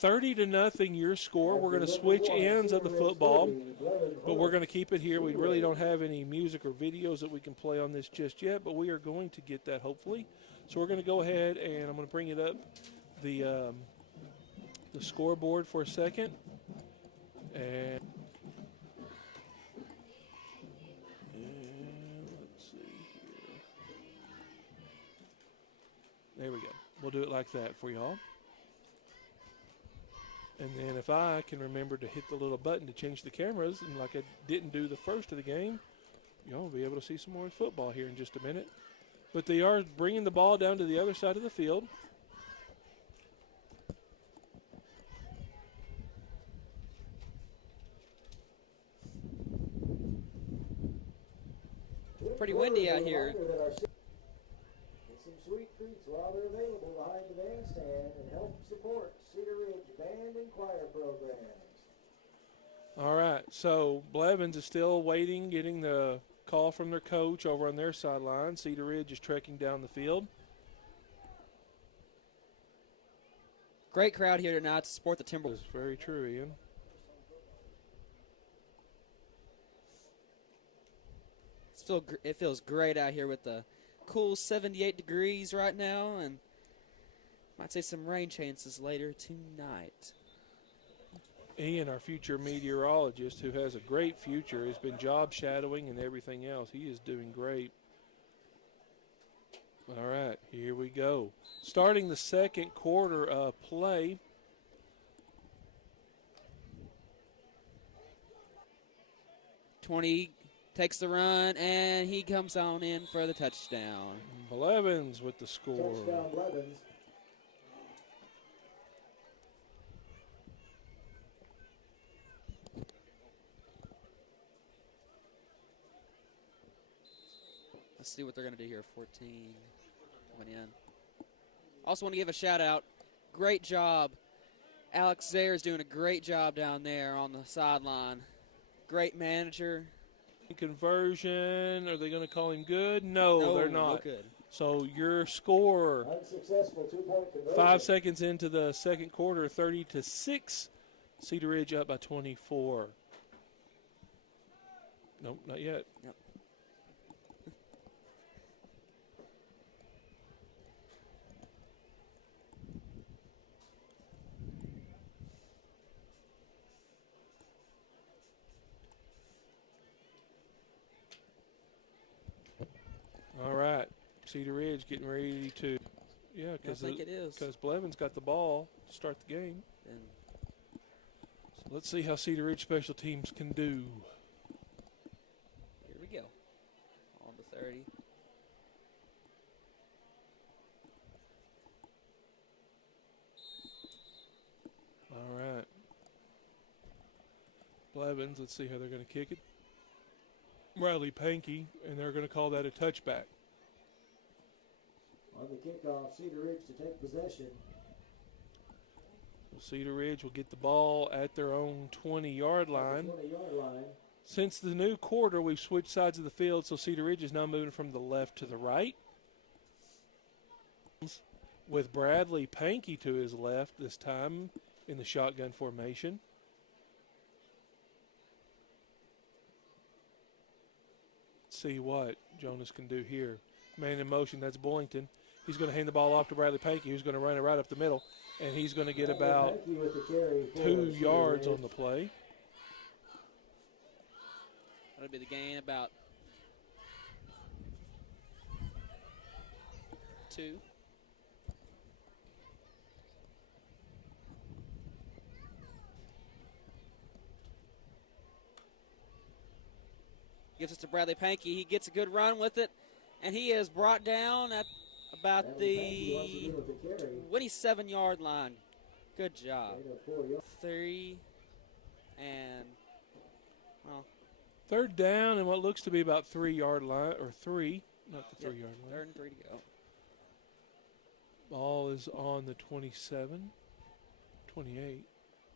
30-0 your score. We're going to switch ends of the football, but we're going to keep it here. We really don't have any music or videos that we can play on this just yet, but we are going to get that hopefully. So we're going to go ahead, and I'm going to bring it up the scoreboard for a second. And let's see here. There we go. We'll do it like that for y'all. And then if I can remember to hit the little button to change the cameras, and like I didn't do the first of the game, y'all will be able to see some more football here in just a minute. But they are bringing the ball down to the other side of the field. Pretty windy out here. Get some sweet treats while they're available behind the bandstand and help support Cedar Ridge Band and Choir programs. All right, so Blevins is still waiting, getting the call from their coach over on their sideline. Cedar Ridge is trekking down the field. Great crowd here tonight to support the Timberwolves. That's very true, Ian. It feels great out here with the cool 78 degrees right now, and might say some rain chances later tonight. Ian, our future meteorologist, who has a great future, has been job shadowing and everything else. He is doing great. All right, here we go. Starting the second quarter of play. Twenty takes the run, and he comes on in for the touchdown. Blevins with the score. Touchdown, Blevins. Let's see what they're going to do here. 14 coming in. Also want to give a shout-out. Great job. Alex Zaire is doing a great job down there on the sideline. Great manager. Conversion. Are they going to call him good? No, they're not. No good. So your score, Unsuccessful 2-point conversion. 5 seconds into the second quarter, 30-6. Cedar Ridge up by 24. Nope, not yet. Yep. All right, Cedar Ridge getting ready to, I think it is. because Blevins got the ball to start the game. And So let's see how Cedar Ridge special teams can do. here we go. On to 30. All right. Blevins, let's see how they're going to kick it. Riley Pankey, and they're going to call that a touchback. On the kickoff, Cedar Ridge to take possession. Cedar Ridge will get the ball at their own 20-yard line. 20-yard line. Since the new quarter, we've switched sides of the field, so Cedar Ridge is now moving from the left to the right. With Bradley Pankey to his left this time in the shotgun formation. Let's see what Jonas can do here. Man in motion, that's Boynton. He's going to hand the ball off to Bradley Pankey, who's going to run it right up the middle, and he's going to get about Pankey with the carry for 2 Cedar yards Ridge. on the play. That'll be the gain about 2. Gives it to Bradley Pankey. He gets a good run with it, and he is brought down at about Pankey once again with the carry. 27-yard line. Good job. Gain of 4 yards. 3 and, well, Third down and what looks to be about 3-yard line, or 3, not the 3-yard line. 3rd and 3 to go. Ball is on the 27, 28.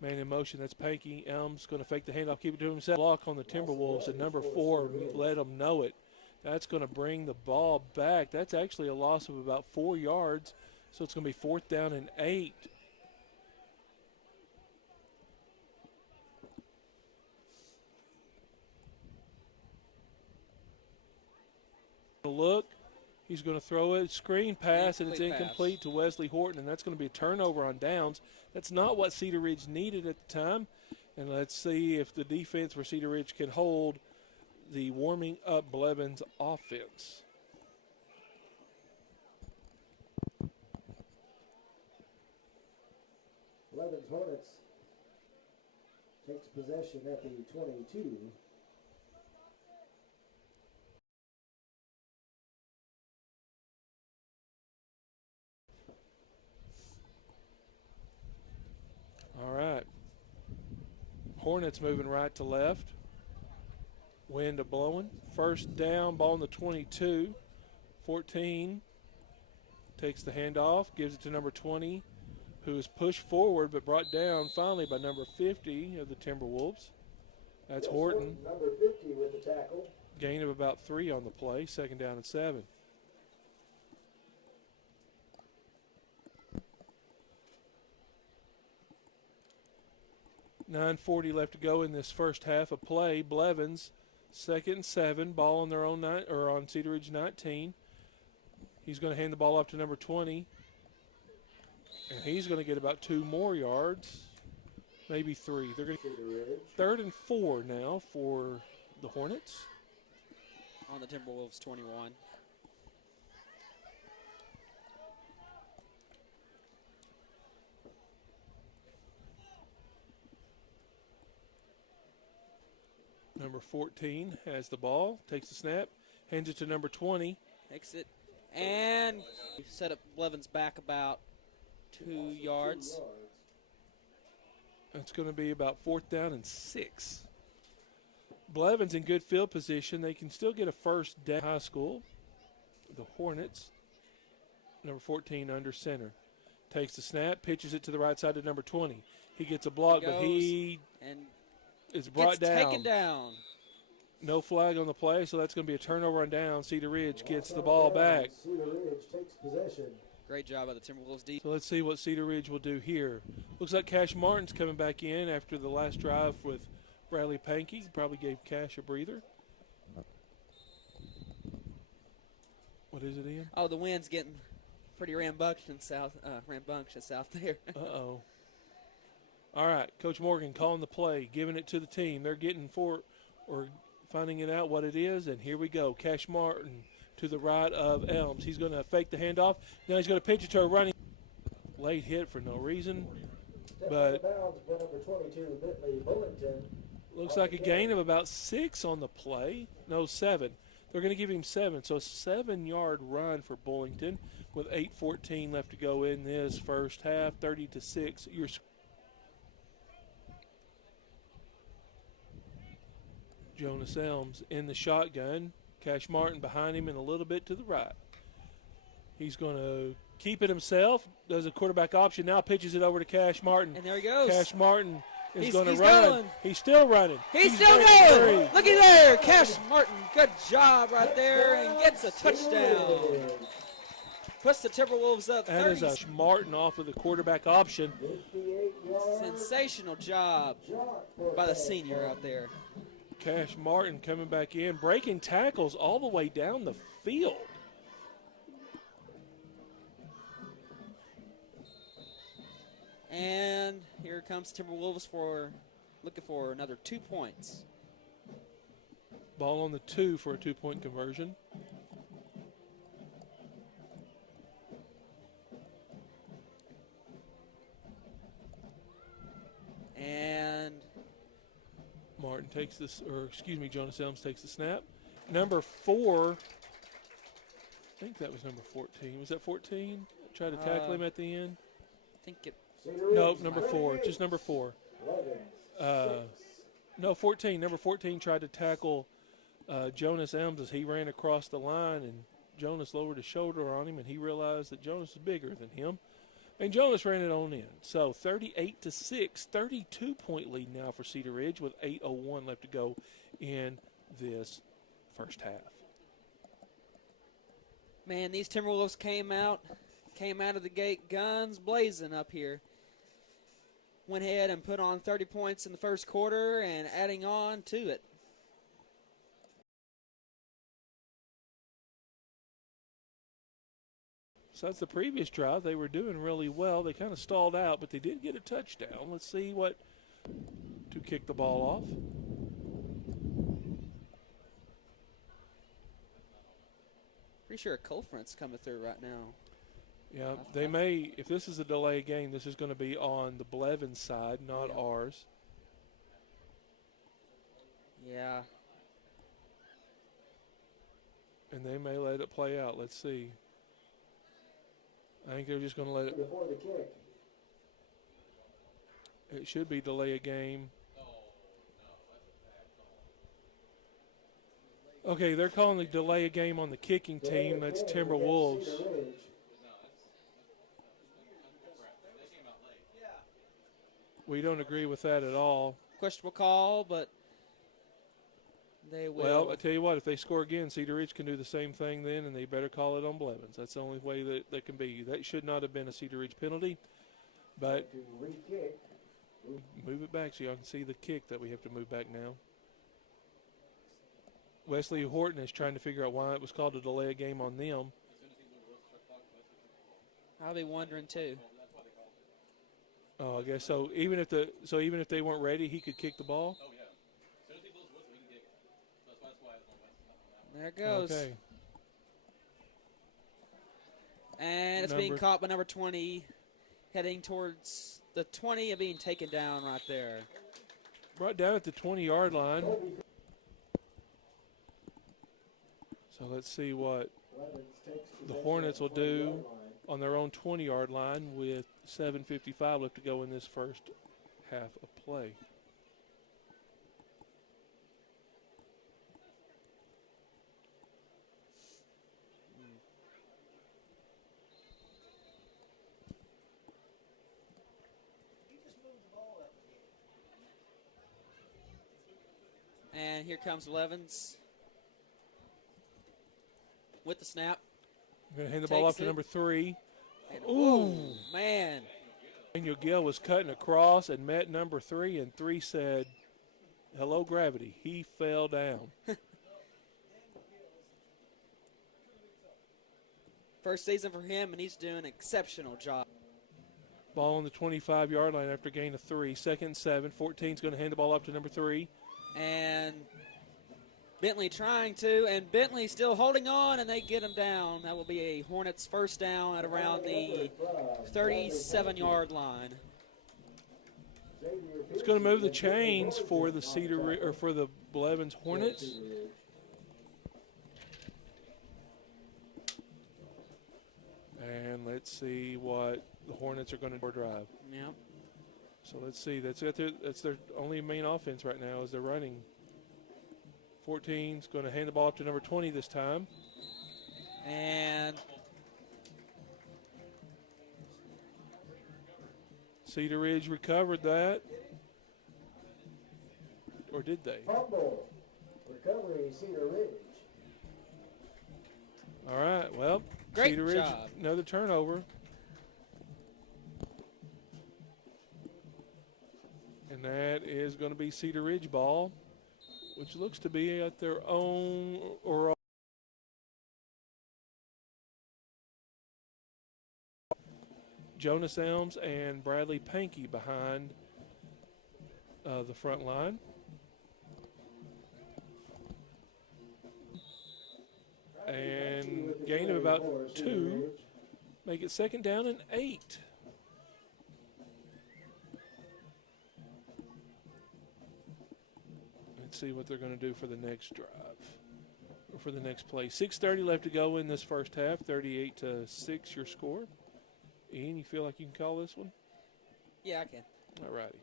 Man in motion, that's Pankey. Elms going to fake the handoff, keep it to himself. Block on the Timberwolves, and number 4, let them know it. That's going to bring the ball back. That's actually a loss of about 4 yards, so it's going to be 4th down and 8. Look, he's going to throw it, screen pass, and it's incomplete to Wesley Horton, and that's going to be a turnover on downs. That's not what Cedar Ridge needed at the time. And let's see if the defense for Cedar Ridge can hold the warming up Blevins offense. Blevins Hornets takes possession at the 22. All right. Hornets moving right to left. Wind a blowing. First down, ball on the 22. 14 takes the handoff, gives it to number 20, who is pushed forward but brought down finally by number 50 of the Timberwolves. That's Horton. Number 50 with the tackle. Gain of about 3 on the play, 2nd down and 7. .9:40 left to go in this first half of play. Blevins, 2nd and 7, ball on their own on Cedar Ridge 19. He's going to hand the ball off to number 20, and he's going to get about 2 more yards, maybe 3. They're going to 3rd and 4 now for the Hornets. On the Timberwolves 21. Number 14 has the ball, takes the snap, hands it to number 20. Takes it, and set up Blevins back about 2 yards. That's going to be about 4th down and 6. Blevins in good field position. They can still get a first down. High school. the Hornets. Number 14 under center. Takes the snap, pitches it to the right side to number 20. He gets a block, but he and is brought gets down. Taken down. No flag on the play, so that's going to be a turnover and down. Cedar Ridge gets the ball back. Cedar Ridge takes possession. Great job by the Timberwolves D. So let's see what Cedar Ridge will do here. Looks like Cash Martin's coming back in after the last drive with Bradley Pankey. Probably gave Cash a breather. What is it, Ian? Oh, the wind's getting pretty rambunctious south there. Uh-oh. All right, Coach Morgan calling the play, giving it to the team. They're getting finding it out what it is, and here we go. Cash Martin to the right of Elms. He's going to fake the handoff. Now he's going to pitch it to a running. Late hit for no reason, but number 22, Bentley Bullington. looks like a gain of about 6 on the play. No, 7. They're going to give him 7, so a 7-yard run for Bullington with 8:14 left to go in this first half, 30-6. Jonas Elms in the shotgun. Cash Martin behind him and a little bit to the right. He's going to keep it himself. Does a quarterback option. Now pitches it over to Cash Martin. And there he goes. Cash Martin is going to he's run. going. He's still running. He's still going. Looky there. Cash Martin, good job right there, and gets a touchdown. Puts the Timberwolves up 30. That is a Martin off of the quarterback option. Sensational job by the senior out there. Cash Martin coming back in, breaking tackles all the way down the field. And here comes Timberwolves looking for another 2 points. Ball on the 2 for a 2-point conversion. And Martin takes this, Jonas Elms takes the snap. Number 4, I think that was number 14. Was that 14? Tried to tackle him at the end? I think it. No, number 4. Just number 4. No, 14. Number 14 tried to tackle Jonas Elms as he ran across the line, and Jonas lowered his shoulder on him, and he realized that Jonas is bigger than him. And Jonas ran it on in. So 38-6, 32-point lead now for Cedar Ridge with 8:01 left to go in this first half. Man, these Timberwolves came out of the gate guns blazing up here. Went ahead and put on 30 points in the first quarter and adding on to it. Besides the previous drive, they were doing really well. They kind of stalled out, but they did get a touchdown. Let's see what to kick the ball off. Pretty sure a cold front's coming through right now. Yeah, they may, if this is a delay game, this is going to be on the Blevins side, not ours. Yeah. And they may let it play out. Let's see. I think they're just going to let it. Before the kick. It should be delay a game. Okay, they're calling the delay a game on the kicking team. That's Timberwolves. We don't agree with that at all. Questionable call, but they will. Well, I tell you what, if they score again, Cedar Ridge can do the same thing then, and they better call it on Blevins. That's the only way that can be. That should not have been a Cedar Ridge penalty, but move it back so y'all can see the kick that we have to move back now. Wesley Horton is trying to figure out why it was called a delay a game on them. I'll be wondering too. Oh, I guess so. Even if they weren't ready, he could kick the ball. Oh yeah. As soon as he blows the whistle, he can kick it. So that's why I was on There it goes. Okay. And it's being caught by number 20, heading towards the 20 and being taken down right there. Brought down at the 20-yard line. So let's see what the Hornets will do on their own 20-yard line with 7:55 left to go in this first half of play. And here comes Blevins with the snap. Going to hand the ball off to number 3. And, Ooh, man. Daniel Gill was cutting across and met number 3, and 3 said, "Hello, gravity." He fell down. First season for him, and he's doing an exceptional job. Ball on the 25-yard line after gain of 3. 2nd and 7. 14's going to hand the ball up to number 3. And Bentley trying to, and Bentley still holding on, and they get him down. That will be a Hornets first down at around the 37-yard line. It's going to move the chains for the for the Blevins Hornets. And let's see what the Hornets are going to drive. Yep. So let's see. That's their only main offense right now is they're running. 14's going to hand the ball up to number 20 this time. And Cedar Ridge recovered that. Or did they? Fumble. Recovery, Cedar Ridge. All right. Well, great Cedar Ridge, job. another turnover. And that is going to be Cedar Ridge ball, which looks to be at their own or Jonas Elms and Bradley Pankey behind the front line. And gain of about 2. Make it 2nd down and 8. Let's see what they're going to do for the next drive. Or for the next play. 6:30 left to go in this first half. 38-6 your score. Ian, you feel like you can call this one? yeah, I can. All righty.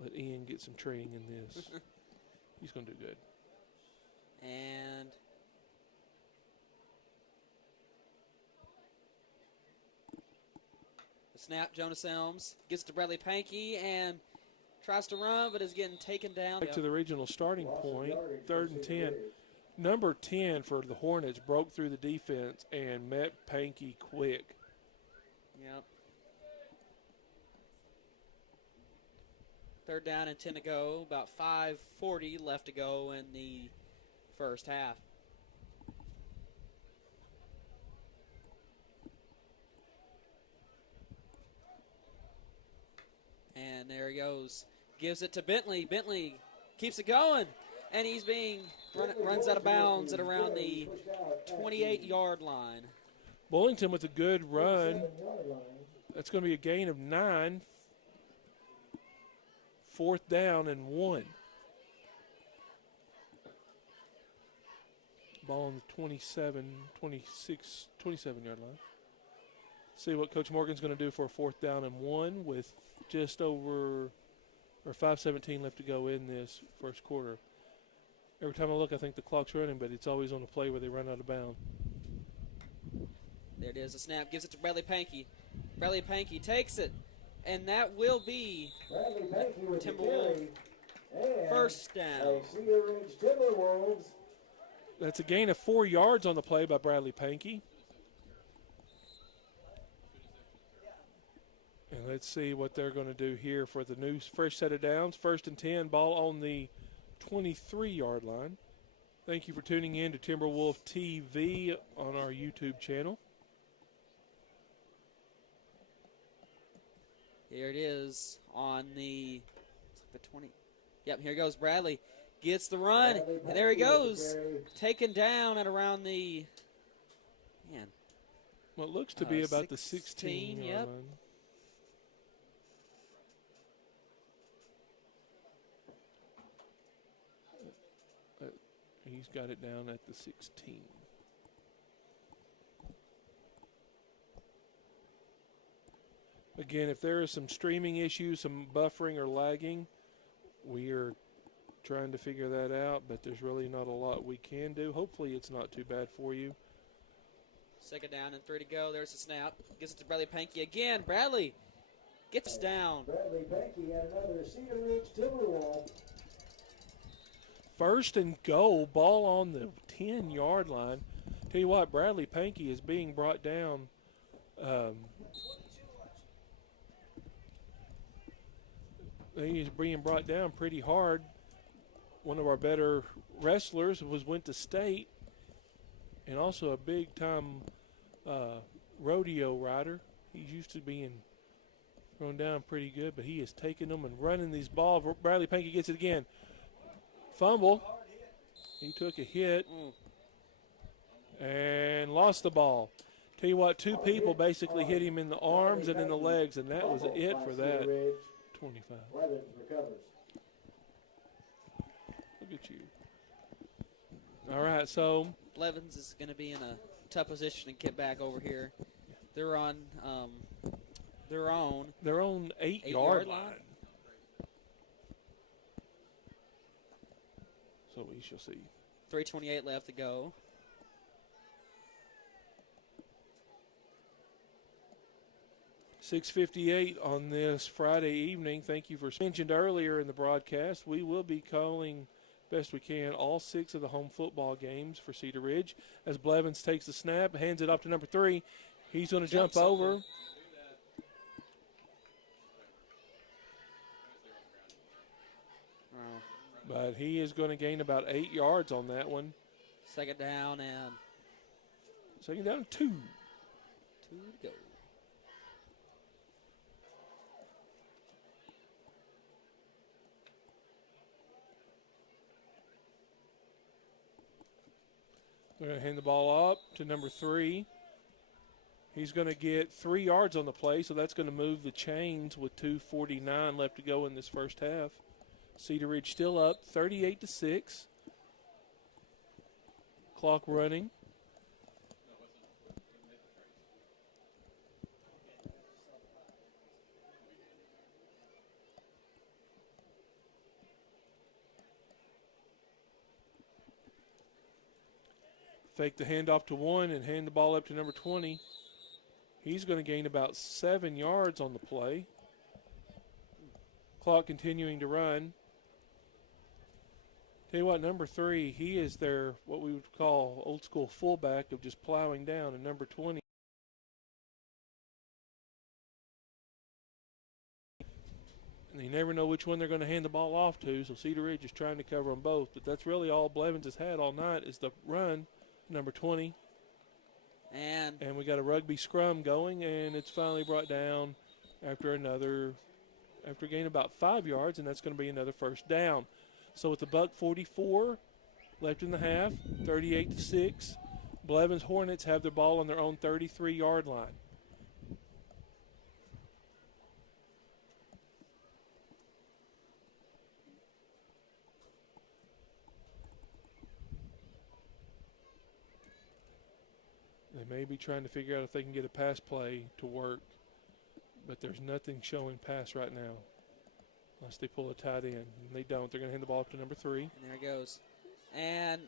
Let Ian get some training in this. He's going to do good. And the snap, Jonas Elms gets to Bradley Pankey and tries to run, but is getting taken down. Back to the regional starting point, 3rd and 10. Number 10 for the Hornets broke through the defense and met Pankey quick. Yep. 3rd down and 10 to go. About 5:40 left to go in the first half. And there he goes. Gives it to Bentley. Bentley keeps it going. And he's runs out of bounds at around the 28-yard line. Bullington with a good run. That's going to be a gain of 9. 4th down and 1. Ball on the 27-yard line. See what Coach Morgan's going to do for a 4th down and 1 with just over or 5:17 left to go in this first quarter. Every time I look, I think the clock's running, but it's always on the play where they run out of bounds. There it is, a snap, gives it to Bradley Pankey. Bradley Pankey takes it, and that will be Timberwolves first down. Cedar Ridge Timberwolves. That's a gain of 4 yards on the play by Bradley Pankey. And let's see what they're going to do here for the new fresh set of downs. 1st and 10, ball on the 23-yard line. Thank you for tuning in to Timberwolf TV on our YouTube channel. Here it is on the 20. Yep, here goes Bradley. Gets the run, and there he goes. Taken down at around the, Well, it looks to be about the 16-yard yep. line. He's got it down at the 16. Again, if there is some streaming issues, some buffering or lagging, we are trying to figure that out, but there's really not a lot we can do. Hopefully it's not too bad for you. 2nd down and 3 to go. There's the snap. Gets it to Bradley Pankey again. Bradley Gets down. Bradley Behnke and another Cedar Ridge Timberwolf. First and goal, ball on the 10-yard line. Tell you what, Bradley Pankey is being brought down. He is being brought down pretty hard. One of our better wrestlers went to state, and also a big-time rodeo rider. He's used to being thrown down pretty good, but he is taking them and running these balls. Bradley Pankey gets it again. Fumble. He took a hit and lost the ball. Tell you what, two people basically hit him in the arms and in the legs, and that was it for that. 25. Blevins recovers. Look at you. All right, so Blevins is going to be in a tough position to get back over here. They're on their own 8-yard line. So we shall see. 3:28 left to go. .658 on this Friday evening. Thank you for mentioned earlier in the broadcast. We will be calling best we can all 6 of the home football games for Cedar Ridge. As Blevins takes the snap, hands it off to number 3. He's going to jump over. But he is going to gain about 8 yards on that one. Second down and 2. 2 to go. They're going to hand the ball up to number 3. He's going to get 3 yards on the play, so that's going to move the chains with 2:49 left to go in this first half. Cedar Ridge still up 38-6. Clock running. Fake the handoff to 1 and hand the ball up to number 20. He's going to gain about 7 yards on the play. Clock continuing to run. Tell you what, number 3, he is their, what we would call old school fullback of just plowing down, and number 20. And you never know which one they're going to hand the ball off to, so Cedar Ridge is trying to cover them both. But that's really all Blevins has had all night is the run, number 20. And we got a rugby scrum going, and it's finally brought down after gain about 5 yards, and that's going to be another first down. So with the $1:44 left in the half, 38-6, Blevins Hornets have their ball on their own 33-yard line. They may be trying to figure out if they can get a pass play to work, but there's nothing showing pass right now unless they pull a tight end. And they don't. They're going to hand the ball up to number 3. And there it goes. And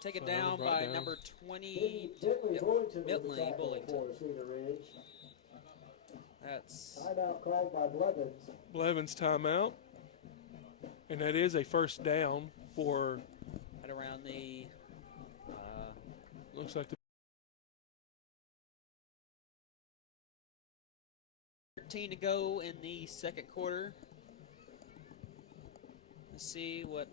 take it down by number 20. Milton Bullington. That's timeout called by Blevins. Blevins timeout. And that is a first down for right around the looks like the 13 to go in the second quarter. Let's see what.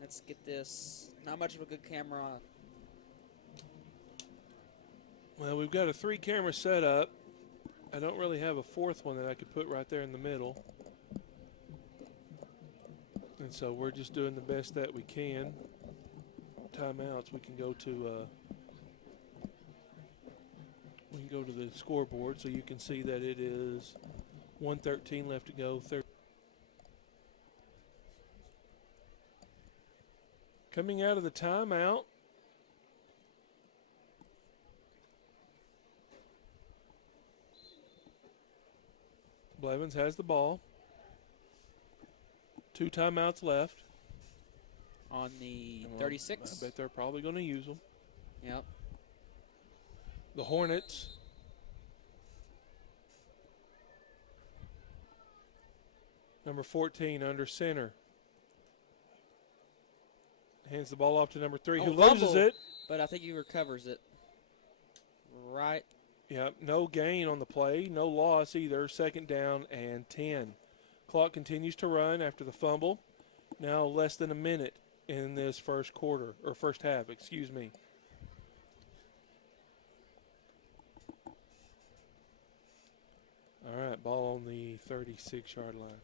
Let's get this. Not much of a good camera on. Well, we've got a 3-camera setup. I don't really have a 4th one that I could put right there in the middle. And so we're just doing the best that we can. Timeouts, we can go to the scoreboard so you can see that it is 1:13 left to go. Coming out of the timeout, Blevins has the ball. 2 timeouts left. On the 36. I bet they're probably going to use them. Yep. The Hornets. Number 14 under center. Hands the ball off to number 3, who loses Fumble, it. but I think he recovers it. Right. Yep, no gain on the play, no loss either. Second down and 10. Clock continues to run after the fumble. Now less than a minute in this first quarter, or first half, excuse me. All right, ball on the 36-yard line.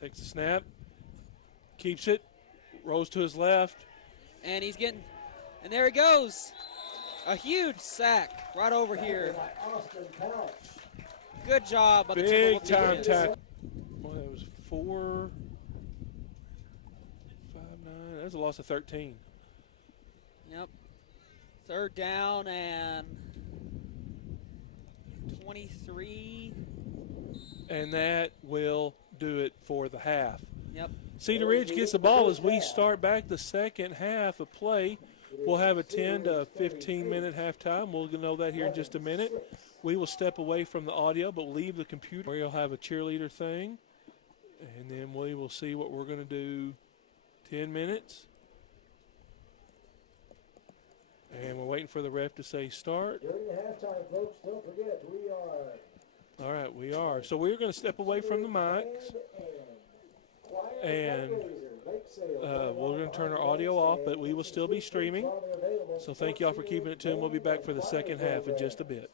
Takes a snap, keeps it, rolls to his left. And he's getting, and there he goes. A huge sack right over here. Austin Couch. Good job by the Big Timberwolves time defense. tackle. Well, that was 4, 5, 9. That's a loss of 13. Yep. Third down and 23. And that will do it for the half. Yep. Cedar Ridge gets the ball as we start back the second half of play. We'll have a 10 to 15-minute halftime. We'll know that here in just a minute. We will step away from the audio, but leave the computer. We'll have a cheerleader thing, and then we will see what we're going to do 10 minutes. And we're waiting for the ref to say start. During the halftime, folks, don't forget, we are. All right, we are. So we're going to step away from the mics, and we're going to turn our audio off, but we will still be streaming. So thank y'all for keeping it tuned. We'll be back for the second half in just a bit.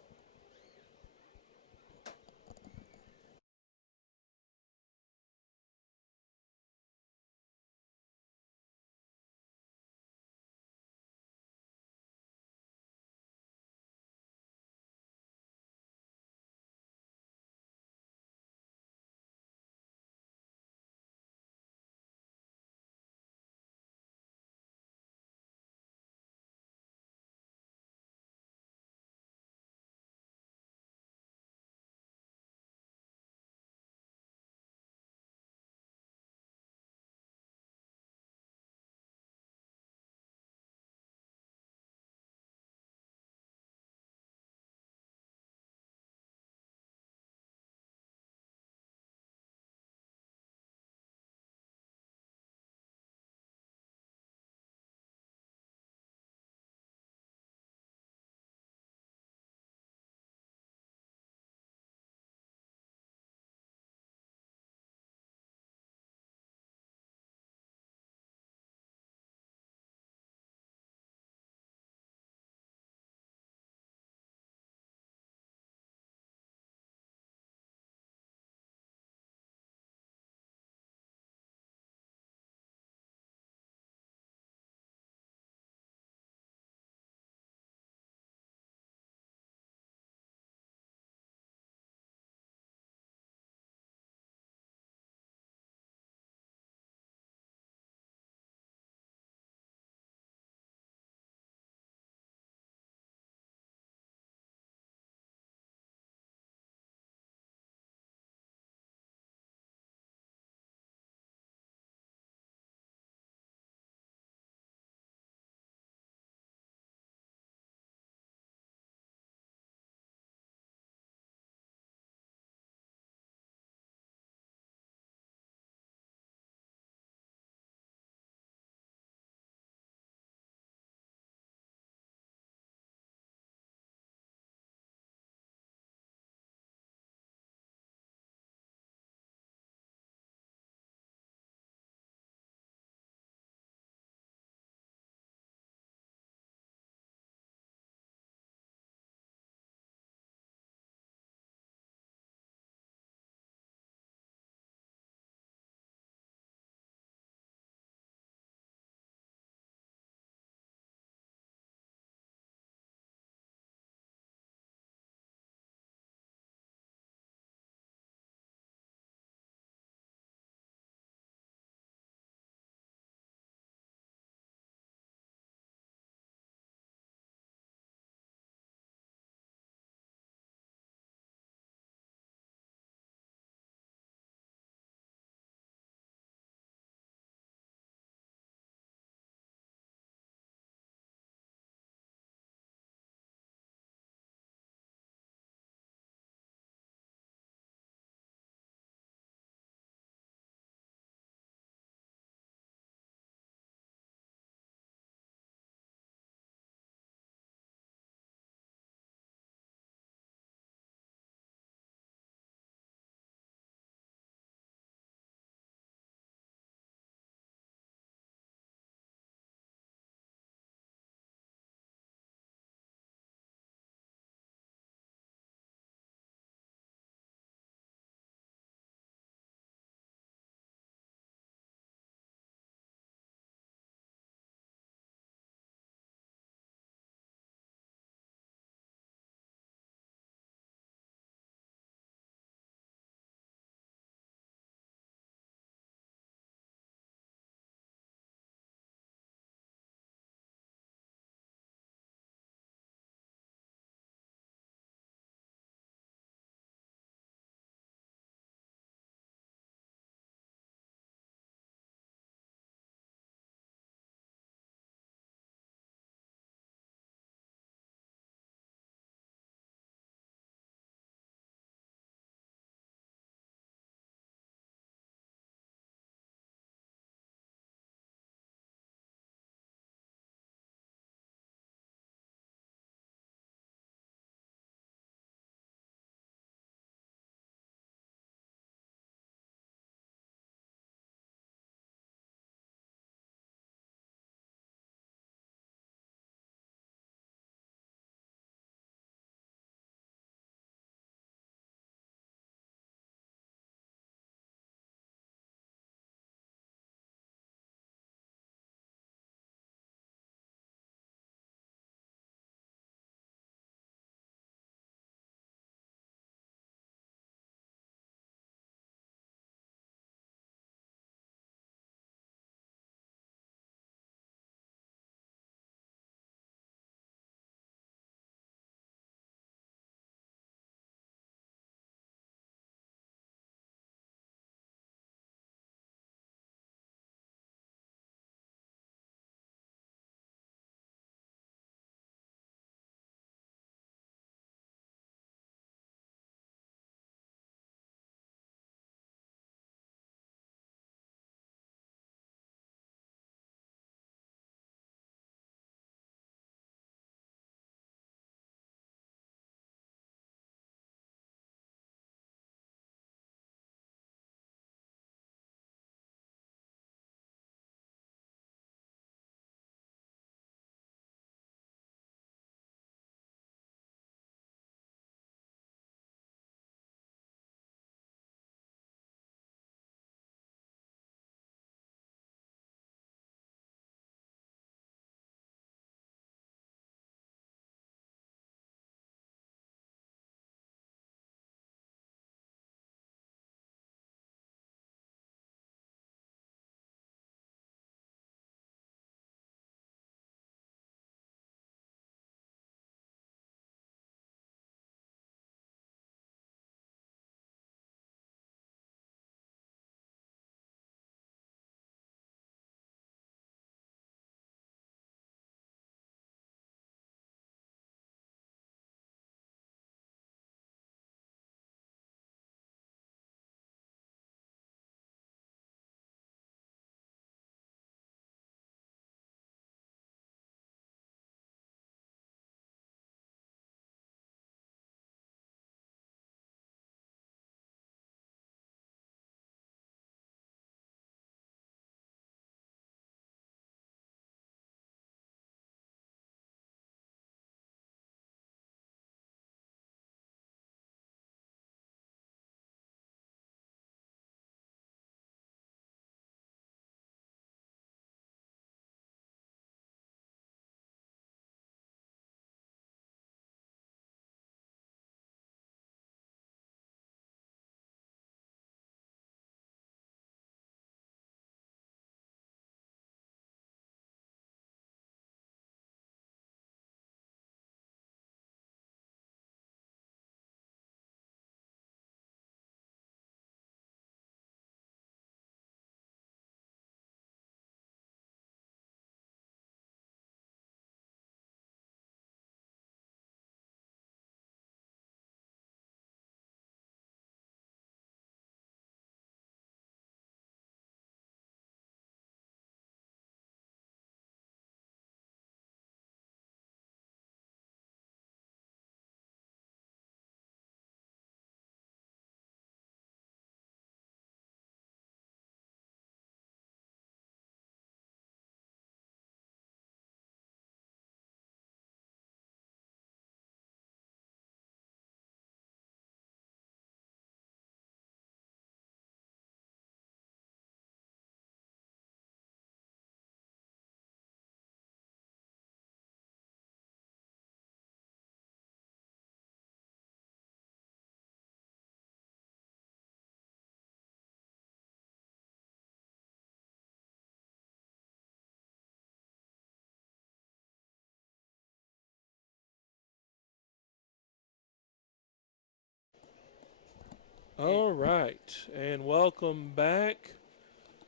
All right, and welcome back.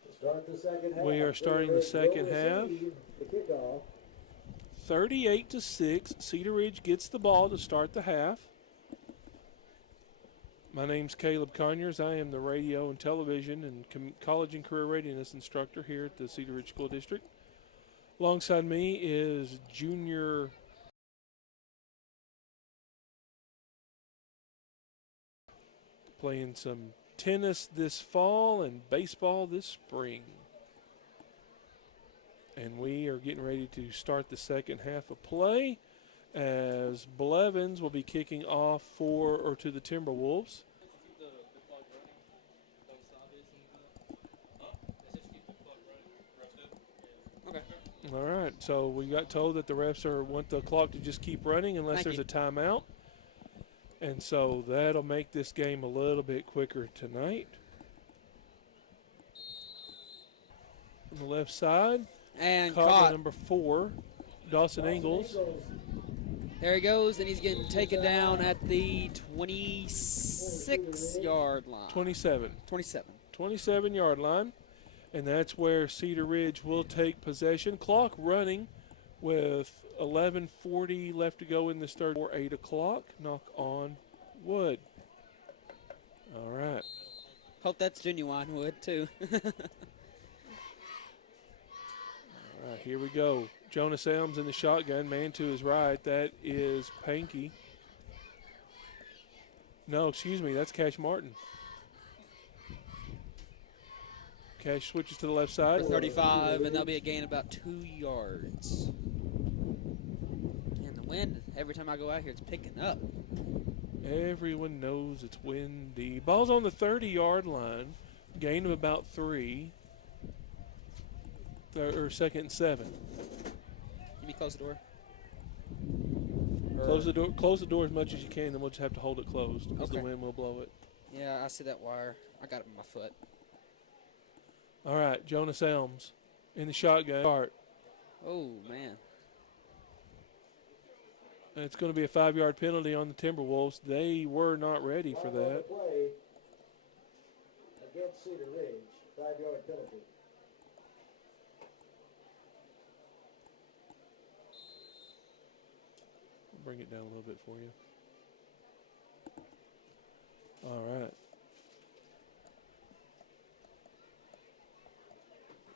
To start the second half, We are starting the Cedar Ridge second will half. receive the kickoff. 38-6, Cedar Ridge gets the ball to start the half. My name's Caleb Conyers. I am the radio and television and college and career readiness instructor here at the Cedar Ridge School District. Alongside me is junior playing some tennis this fall and baseball this spring. And we are getting ready to start the second half of play as Blevins will be kicking off to the Timberwolves. Okay. All right, so we got told that the refs want the clock to just keep running unless Thank there's you. a timeout. And so that'll make this game a little bit quicker tonight. On the left side, And caught by caught. number 4, Dawson Ingalls. There he goes, and he's getting taken down at the 26-yard line. 27. 27. 27-yard line. And that's where Cedar Ridge will take possession. Clock running with 11:40 left to go in this third or 8 o'clock. Knock on wood. All right. Hope that's genuine wood, too. All right, here we go. Jonas Elms in the shotgun, man to his right. That is Panky. No, excuse me, that's Cash Martin. Cash switches to the left side. For 35, and that'll be a gain about 2 yards. And the wind, every time I go out here, it's picking up. Everyone knows it's windy. Ball's on the 30-yard line. Gain of about 3. Or second and 7. Let me close the door. Close the door as much as you can, then we'll just have to hold it closed because the Okay. wind will blow it. Yeah, I see that wire. I got it with my foot. All right, Jonas Elms in the shotgun. Start. Oh, man. And it's going to be a 5-yard penalty on the Timberwolves. They were not ready for that. Play against Cedar Ridge, 5-yard penalty. Bring it down a little bit for you. All right.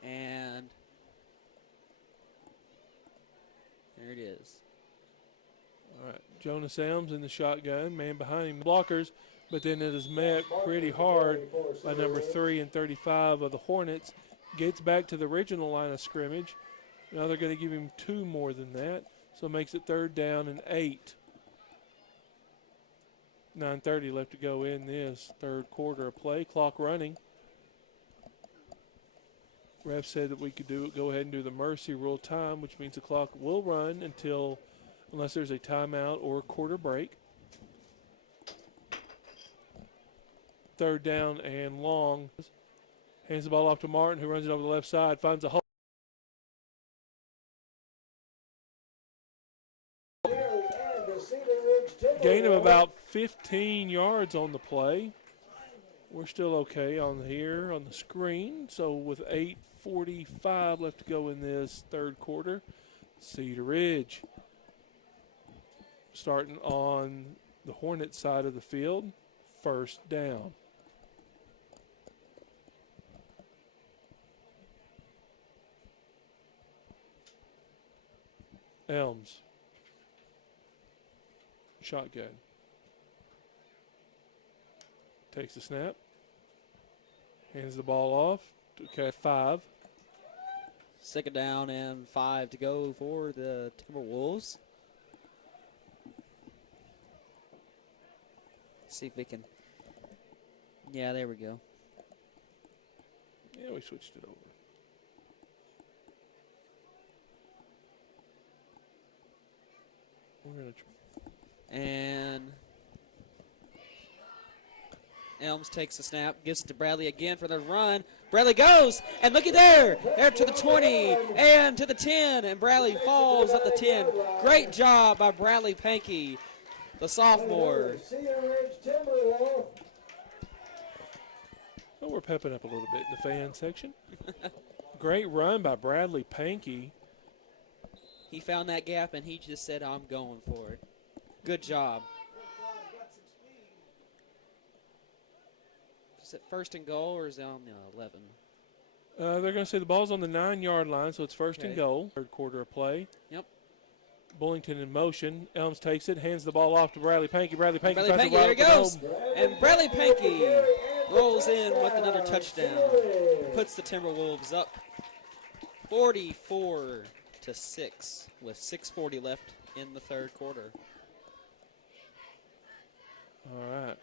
And there it is. All right. Jonas Elms in the shotgun. Man behind him. Blockers. But then it is met pretty hard by number 3 and 35 of the Hornets. Gets back to the original line of scrimmage. Now they're going to give him 2 more than that. So it makes it 3rd down and 8. 9:30 left to go in this third quarter of play. Clock running. Ref said that we could go ahead and do the mercy rule time, which means the clock will run unless there's a timeout or a quarter break. 3rd down and long. Hands the ball off to Martin, who runs it over the left side, finds a hole. Gain of about 15 yards on the play. We're still okay on here on the screen. So with 8:45 left to go in this third quarter, Cedar Ridge starting on the Hornet side of the field, 1st down. Elms. Shotgun. Takes the snap. Hands the ball off to Cat 5. 2nd down and 5 to go for the Timberwolves. See if we can. Yeah, there we go. Yeah, we switched it over. We're going to And Elms takes the snap, gives it to Bradley again for the run. Bradley goes, and looky there to the 20 and to the 10, and Bradley falls at the 10. Great job by Bradley Pankey, the sophomore. Cedar Ridge Timberwolves Well, we're pepping up a little bit in the fan section. Great run by Bradley Pankey. He found that gap, and he just said, I'm going for it. Good job. Is it first and goal, or is it on the 11? They're going to say the ball's on the 9-yard line, so it's first and Okay. goal. Third quarter of play. Yep. Bullington in motion. Elms takes it, hands the ball off to Bradley Pankey. Bradley Pankey Bradley finds Pankey, it right there he up the goes. dome. And Bradley Pankey rolls in with another touchdown. Puts the Timberwolves up 44-6 with 6:40 left in the third quarter. All right.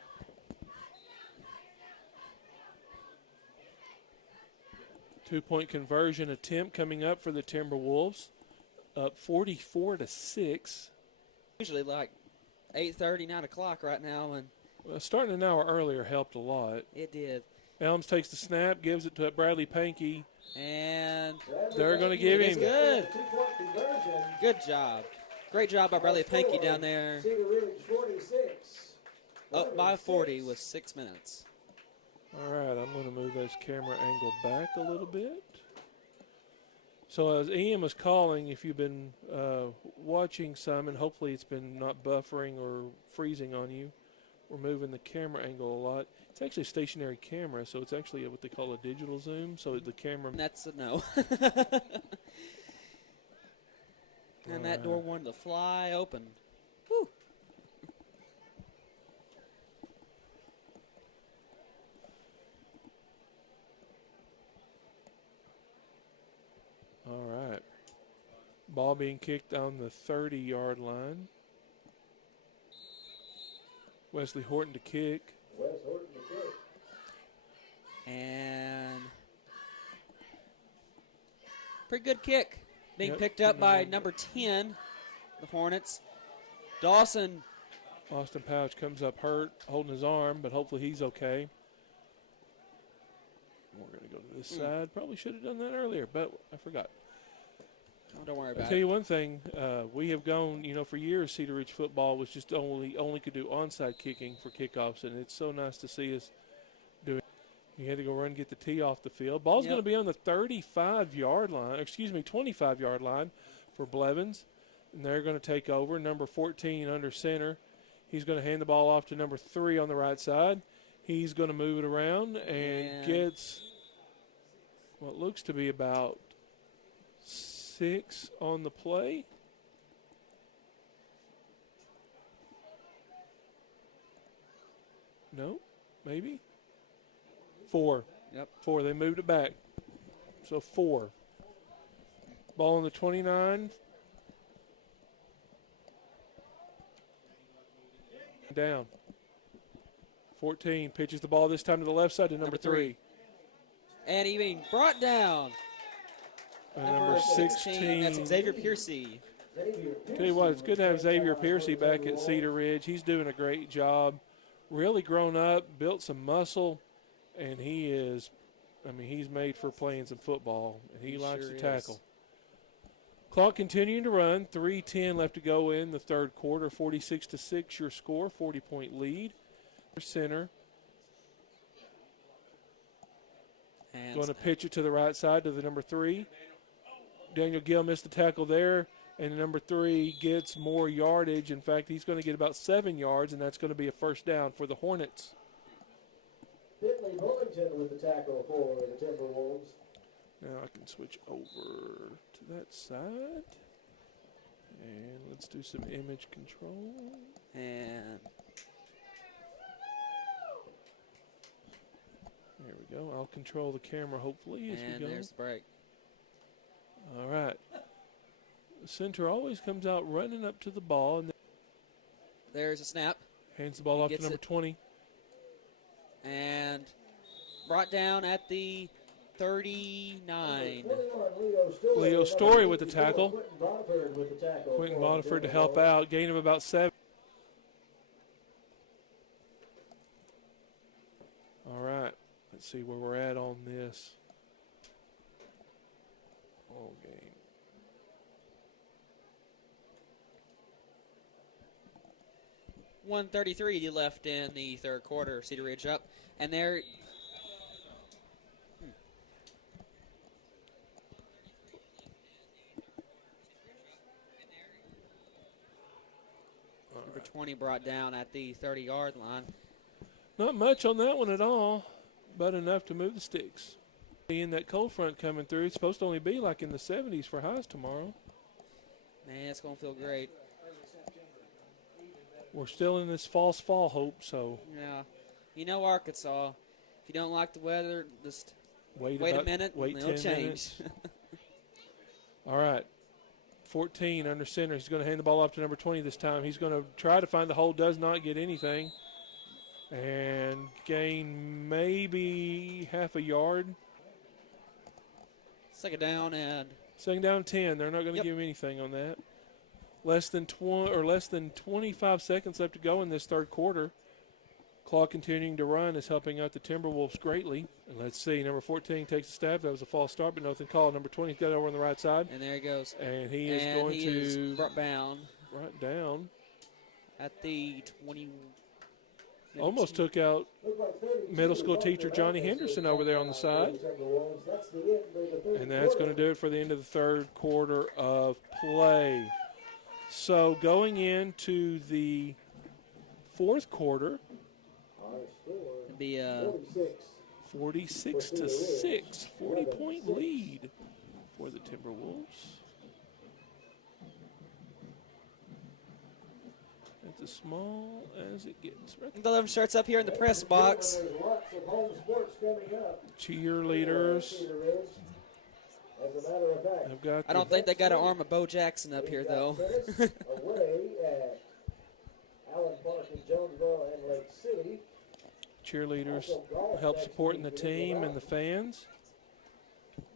Two-point conversion attempt coming up for the Timberwolves. Up 44-6. Usually like 8:30, 9 o'clock right now, and Well, starting an hour earlier helped a lot. it did. Elms takes the snap, gives it to Bradley Pankey. And They're going to give it's him. good. Two-point conversion. Good job. Great job by Bradley Pankey down there. Cedar Ridge 46. Up by 40 with 6 minutes. All right, I'm going to move this camera angle back a little bit. So as Ian was calling, if you've been watching some, and hopefully it's been not buffering or freezing on you, we're moving the camera angle a lot. It's actually a stationary camera, so it's actually what they call a digital zoom. So the camera. And that's a no. And that door wanted to fly open. Whew. All right. Ball being kicked on the 30-yard line. Wesley Horton to kick. Wes Horton to kick. And pretty good kick. Being Yep. picked up by number 10, the Hornets. Dawson. Austin Pouch comes up hurt, holding his arm, but hopefully he's okay. We're going to go to this side. Probably should have done that earlier, but I forgot. Oh, don't worry I'll about tell it. you one thing. We have gone, for years, Cedar Ridge football was just only could do onside kicking for kickoffs, and it's so nice to see us doing. You had to go run and get the tee off the field. Ball's Yep. going to be on the 25-yard line, 25-yard line for Blevins, and they're going to take over. Number 14 under center. He's going to hand the ball off to number 3 on the right side. He's going to move it around and gets what looks to be about 6 on the play. No, maybe 4. Yep. 4. They moved it back. So 4. Ball on the 29. Down. 14 pitches the ball this time to the left side to number 3. And he being brought down. Number 16. That's Xavier Piercy. Tell you what, it's good to have Xavier Piercy back at Cedar Ridge. He's doing a great job. Really grown up, built some muscle, and he's made for playing some football, and he likes sure to tackle. is. Clock continuing to run. 3:10 left to go in the third quarter. 46-6 your score, 40-point lead. Center. And Going to pitch it to the right side to the number 3. Daniel Gill missed the tackle there, and the number 3 gets more yardage. In fact, he's going to get about 7 yards, and that's going to be a first down for the Hornets. Bentley Bullington with the tackle for the Timberwolves. Now I can switch over to that side. And let's do some image control. And There we go. I'll control the camera hopefully as we go. there's the break. All right. The center always comes out running up to the ball and There's a snap. hands the ball off to gets number it. 20. And brought down at the 39. 21, Leo Story with the tackle. Quentin Boniford with the tackle. Quentin for the Boniford to help Timberwolves. out. Gain of about 7. All right. Let's see where we're at on this ball game. .133 left in the third quarter. Cedar Ridge up. And there Number 20 brought down at the 30-yard line. Not much on that one at all, but enough to move the sticks. Seeing that cold front coming through, it's supposed to only be like in the 70s for highs tomorrow. Man, it's going to feel great. We're still in this false fall hope, so Yeah. You know Arkansas. If you don't like the weather, just wait a minute wait and it'll 10 change. minutes. All right. 14 under center. He's going to hand the ball off to number 20 this time. He's going to try to find the hole, does not get anything, and gain maybe half a yard. Second down and Second down 10. They're not going to give him anything on that. Less than 25 seconds left to go in this third quarter. Clock continuing to run is helping out the Timberwolves greatly. And let's see, number 14 takes a stab. That was a false start, but nothing called. Number 20's got it over on the right side. there he goes. And he is going to brought down right down. at the 20. Almost took out middle school teacher Johnny Henderson over there on the side. And that's going to do it for the end of the third quarter of play. So going into the fourth quarter, It'd be 46 to 6, 40-point lead for the Timberwolves. It's as small as it gets. Right. Blevins starts up here in the press box. Cheerleaders have got. I don't think they got an arm of Bo Jackson up here, though. Cheerleaders help supporting the team and the fans.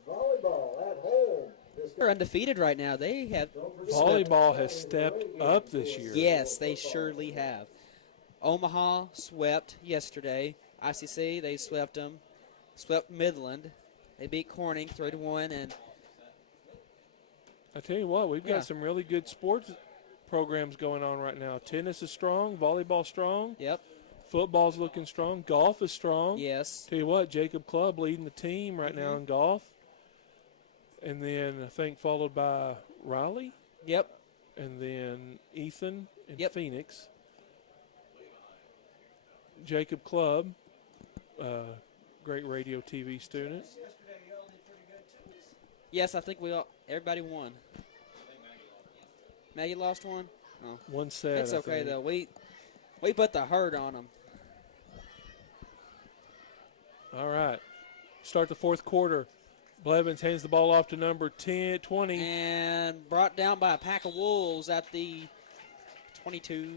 Volleyball at home. They're undefeated right now. They have Volleyball has stepped up this year. Yes, they surely have. Omaha swept yesterday. ICC, they swept them. Swept Midland. They beat Corning 3-1. And I tell you what, we've got some really good sports programs going on right now. Tennis is strong. Volleyball strong. Yep. Football's looking strong. Golf is strong. Yes. Tell you what, Jacob Club leading the team right now in golf. And then I think followed by Riley. Yep. And then Ethan and Yep. Phoenix. Jacob Club, great radio TV student. Yes, I think everybody won. Maggie lost one? Oh. One set. It's okay, though. We put the hurt on them. All right. Start the fourth quarter. Blevins hands the ball off to number 20. And brought down by a pack of Wolves at the 22,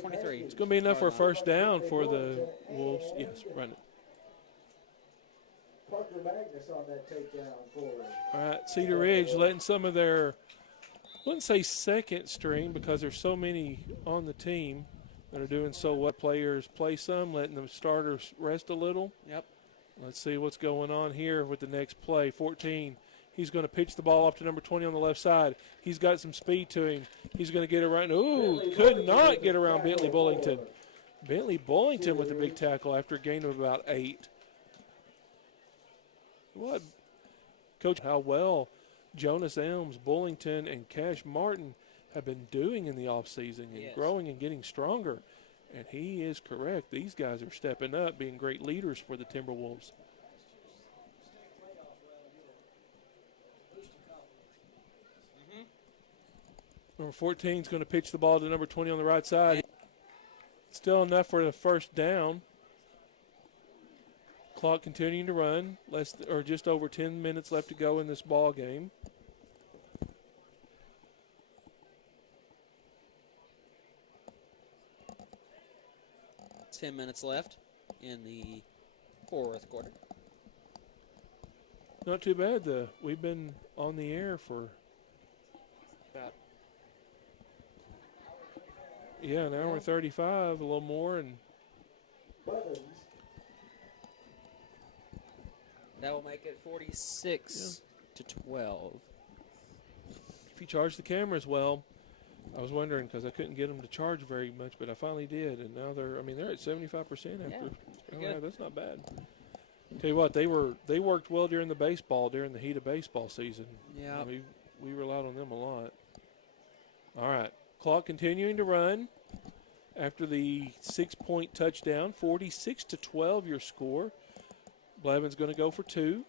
23. It's going to be enough for a first down for the Wolves. Yes, run it. Parker Magnus on that takedown for him. All right, Cedar Ridge letting some of their, I wouldn't say second string because there's so many on the team that are doing so well. Players play some, letting the starters rest a little. Yep. Let's see what's going on here with the next play. 14. He's going to pitch the ball off to number 20 on the left side. He's got some speed to him. He's going to get around. Ooh, could not get around Bentley Bullington. Bentley Bullington with a big tackle after a gain of about 8. What, Coach, how well Jonas Elms, Bullington, and Cash Martin have been doing in the offseason and growing and getting stronger. And he is correct. These guys are stepping up, being great leaders for the Timberwolves. Number 14 is going to pitch the ball to number 20 on the right side. Still enough for the first down. Clock continuing to run. Just over 10 minutes left to go in this ball game. Ten minutes left in the fourth quarter. Not too bad. We've been on the air for about an hour 35, a little more, and that will make it 46 to 12. if you charge the cameras well. I was wondering because I couldn't get them to charge very much, but I finally did, and now they're at 75% after. That's not bad. Tell you what, they worked well during the heat of baseball season. Yeah, we relied on them a lot. All right, Clock continuing to run after the 6-point touchdown. 46-12 your score. Blevins going to go for 2.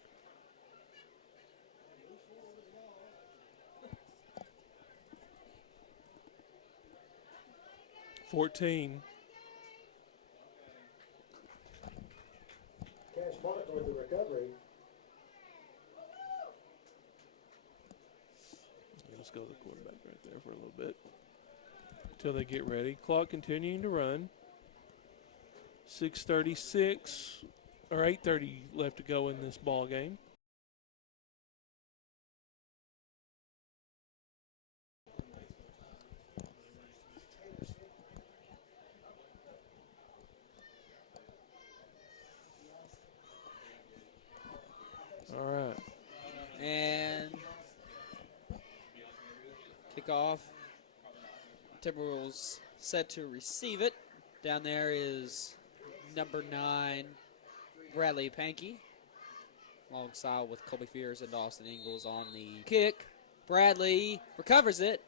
$14. Cash Martin with the recovery. Let's go to the quarterback right there for a little bit until they get ready. Clock continuing to run. 6:36 or 8:30 left to go in this ball game. All right. And kickoff. Timberwolves set to receive it. Down there is number 9, Bradley Pankey, alongside with Colby Fears and Dawson Ingalls on the kick. Bradley recovers it,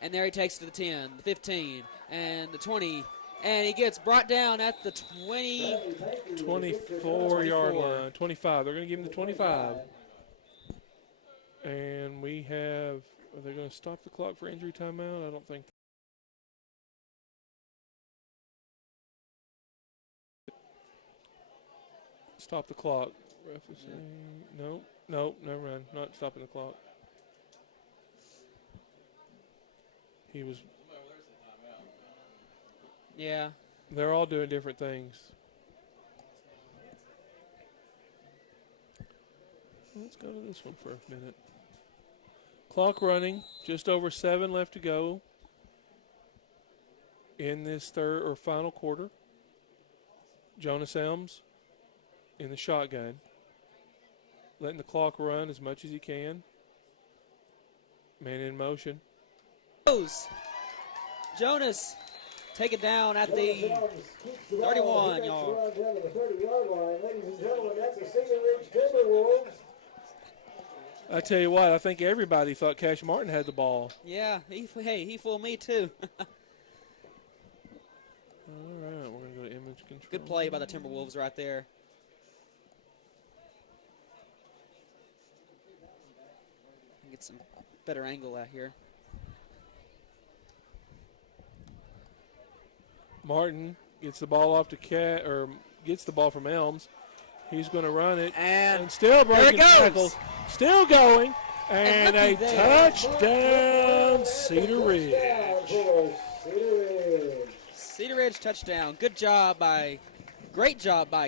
and there he takes it to the 10, the 15, and the 20, and he gets brought down at the 24-yard line. 25. They're going to give him the 25. And we have, are they going to stop the clock for injury timeout? I don't think. Stop the clock. Ref is saying, no, never mind. Not stopping the clock. He was. Yeah. They're all doing different things. Let's go to this one for a minute. Clock running. Just over 7 left to go in this third or final quarter. Jonas Elms in the shotgun, letting the clock run as much as he can. Man in motion. Jonas take it down at the 31-yard. Down to the 30-yard line. Ladies and gentlemen, that's the Cedar Ridge Timberwolves. I tell you what, I think everybody thought Cash Martin had the ball. Yeah, he fooled me too. All right, we're going to go to image control. Good play by the Timberwolves right there. Get some better angle out here. Martin gets the ball off to gets the ball from Elms. He's going to run it And still breaking there it goes. tackles. Still going. And a looky there. touchdown, Cedar Ridge. Cedar Ridge touchdown. Great job by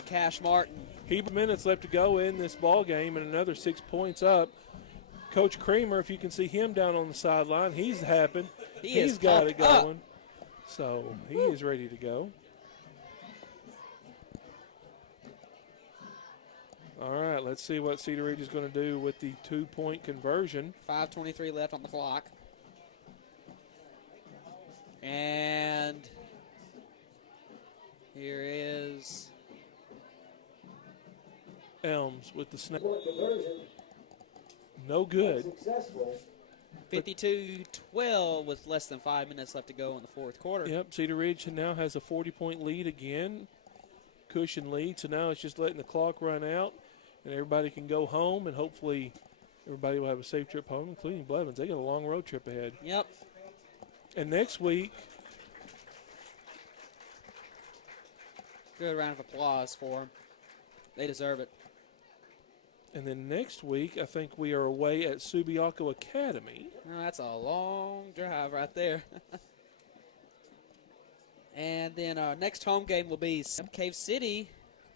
Cash Martin. Minutes left to go in this ball game, and another 6 points up. Coach Creamer, if you can see him down on the sideline, he's happy. He's got it going. So he is ready to go. All right, let's see what Cedar Ridge is going to do with the 2-point conversion. 5:23 left on the clock. And here is Elms with the snap. No good. 52-12 with less than 5 minutes left to go in the fourth quarter. Yep, Cedar Ridge now has a 40-point lead again. Cushion lead, so now it's just letting the clock run out, and everybody can go home, and hopefully everybody will have a safe trip home, including Blevins. They got a long road trip ahead. Yep. And next week, good round of applause for them. They deserve it. and then next week, I think we are away at Subiaco Academy. Oh, that's a long drive right there. And then our next home game will be Cave City,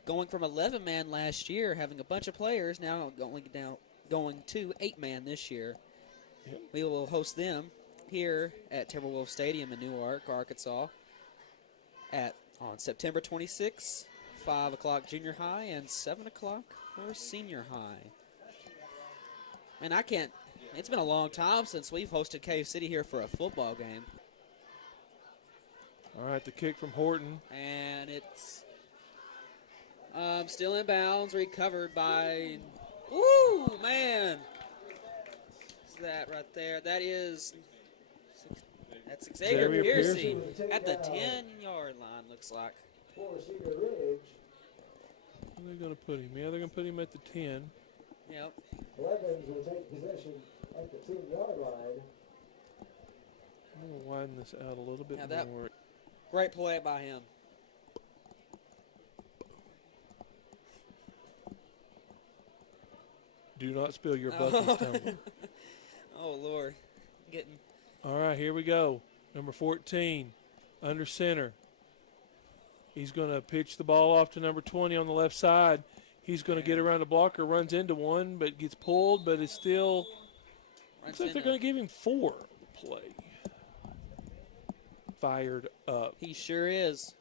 going from 11-man last year, having a bunch of players, now going to 8-man this year. Yep. We will host them here at Timberwolves Stadium in Newark, Arkansas, on September 26th, 5 o'clock junior high and 7 o'clock for senior high. And it's been a long time since we've hosted Cave City here for a football game. All right, the kick from Horton. And it's still in bounds, recovered by, ooh, man. What's that right there? That is That's Xavier Xavier Piercy Pearson. at the 10-yard line, looks like. For Cedar Ridge, Where are they going to put him? Yeah, they're going to put him at the 10. Yep. Blevins will take possession at the 10-yard line. I'm going to widen this out a little bit Now that- more. Great play by him. Do not spill your buckets, Tumbler. Oh, Lord. Getting All right, here we go. Number 14, under center. He's going to pitch the ball off to number 20 on the left side. He's going to get around the blocker, runs into one, but gets pulled, but is still. Looks like they're going to give him 4 play. Fired up. He sure is.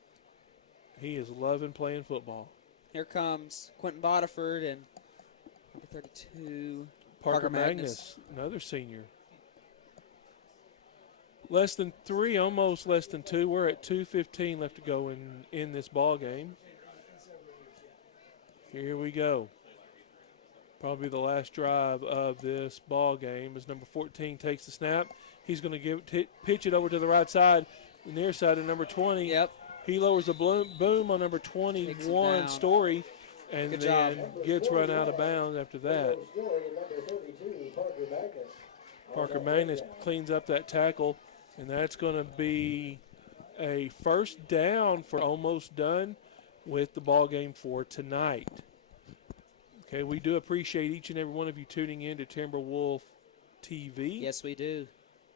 He is loving playing football. Here comes Quentin Bodiford and number 32. Parker Magnus, another senior. Less than 3, almost less than 2. We're at 2:15 left to go in this ball game. Here we go. Probably the last drive of this ball game as number 14 takes the snap. He's going to pitch it over to the right side, the near side of number 20. Yep. He lowers the boom on number 21, Story, and Good then job. gets run out of bounds after that. Story, number 32, Parker Magnus. Parker Magnus cleans up that tackle, and that's going to be a first down for almost done with the ball game for tonight. Okay, we do appreciate each and every one of you tuning in to Timberwolf TV. Yes, we do.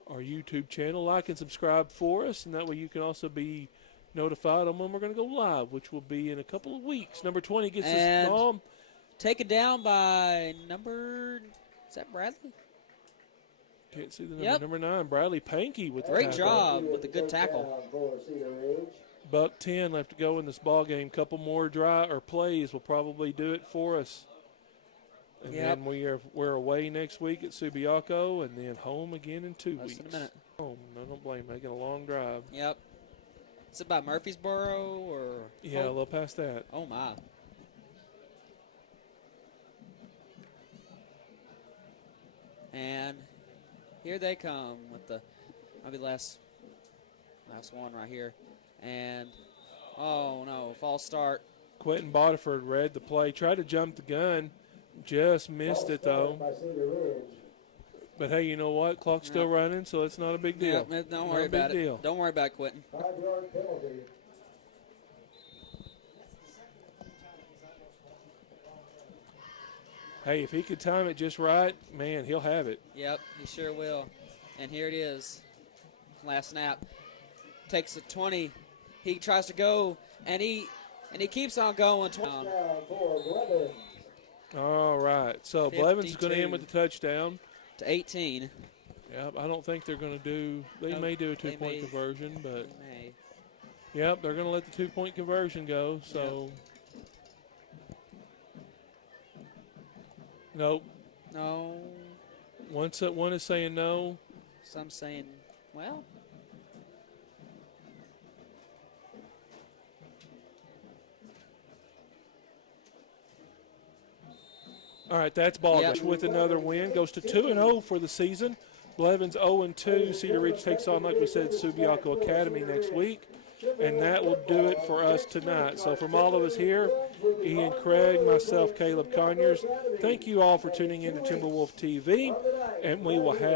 Our YouTube channel. Like and subscribe for us, and that way you can also be notified on when we're going to go live, which will be in a couple of weeks. Number 20 gets this ball. Taken down by is that Bradley? Can't see the number. Yep. Number 9, Bradley Pankey with the Great tackle. job with the good tackle. For Cedar Ridge. Buck 10 left to go in this ball game. Couple more plays will probably do it for us. And Yep. then we're away next week at Subiaco, and then home again in 2 Less weeks. than a minute. Home. I don't blame him. Making a long drive. Yep. Is it by Murfreesboro or? Yeah, a little past that. Oh, my. And here they come with the maybe last one right here. And, oh, no, false start. Quentin Bodiford read the play. Tried to jump the gun. Just missed it, though. By Cedar Ridge. But, hey, you know what? Clock's still running, so it's not a big deal. Yep, don't Not worry a big about deal. it. Don't worry about it, Quentin. 5-yard penalty. Hey, if he could time it just right, man, he'll have it. Yep, he sure will. And here it is. Last snap. Takes a 20. He tries to go, and he keeps on going. Touchdown for Blevins. All right. So Blevins is going to end with the touchdown. To 18. Yep, I don't think they're going to do – they may do a they two-point may. conversion, but May. – yep, they're going to let the two-point conversion go. So, nope. No. One is saying no. Some saying, well. All right, that's ball Yep. game. With another win, goes to 2-0 for the season. Blevins 0-2. Cedar Ridge takes on, like we said, Subiaco Academy next week. And that will do it for us tonight. So from all of us here, Ian Craig, myself, Caleb Conyers, thank you all for tuning in to Timberwolf TV. And we will have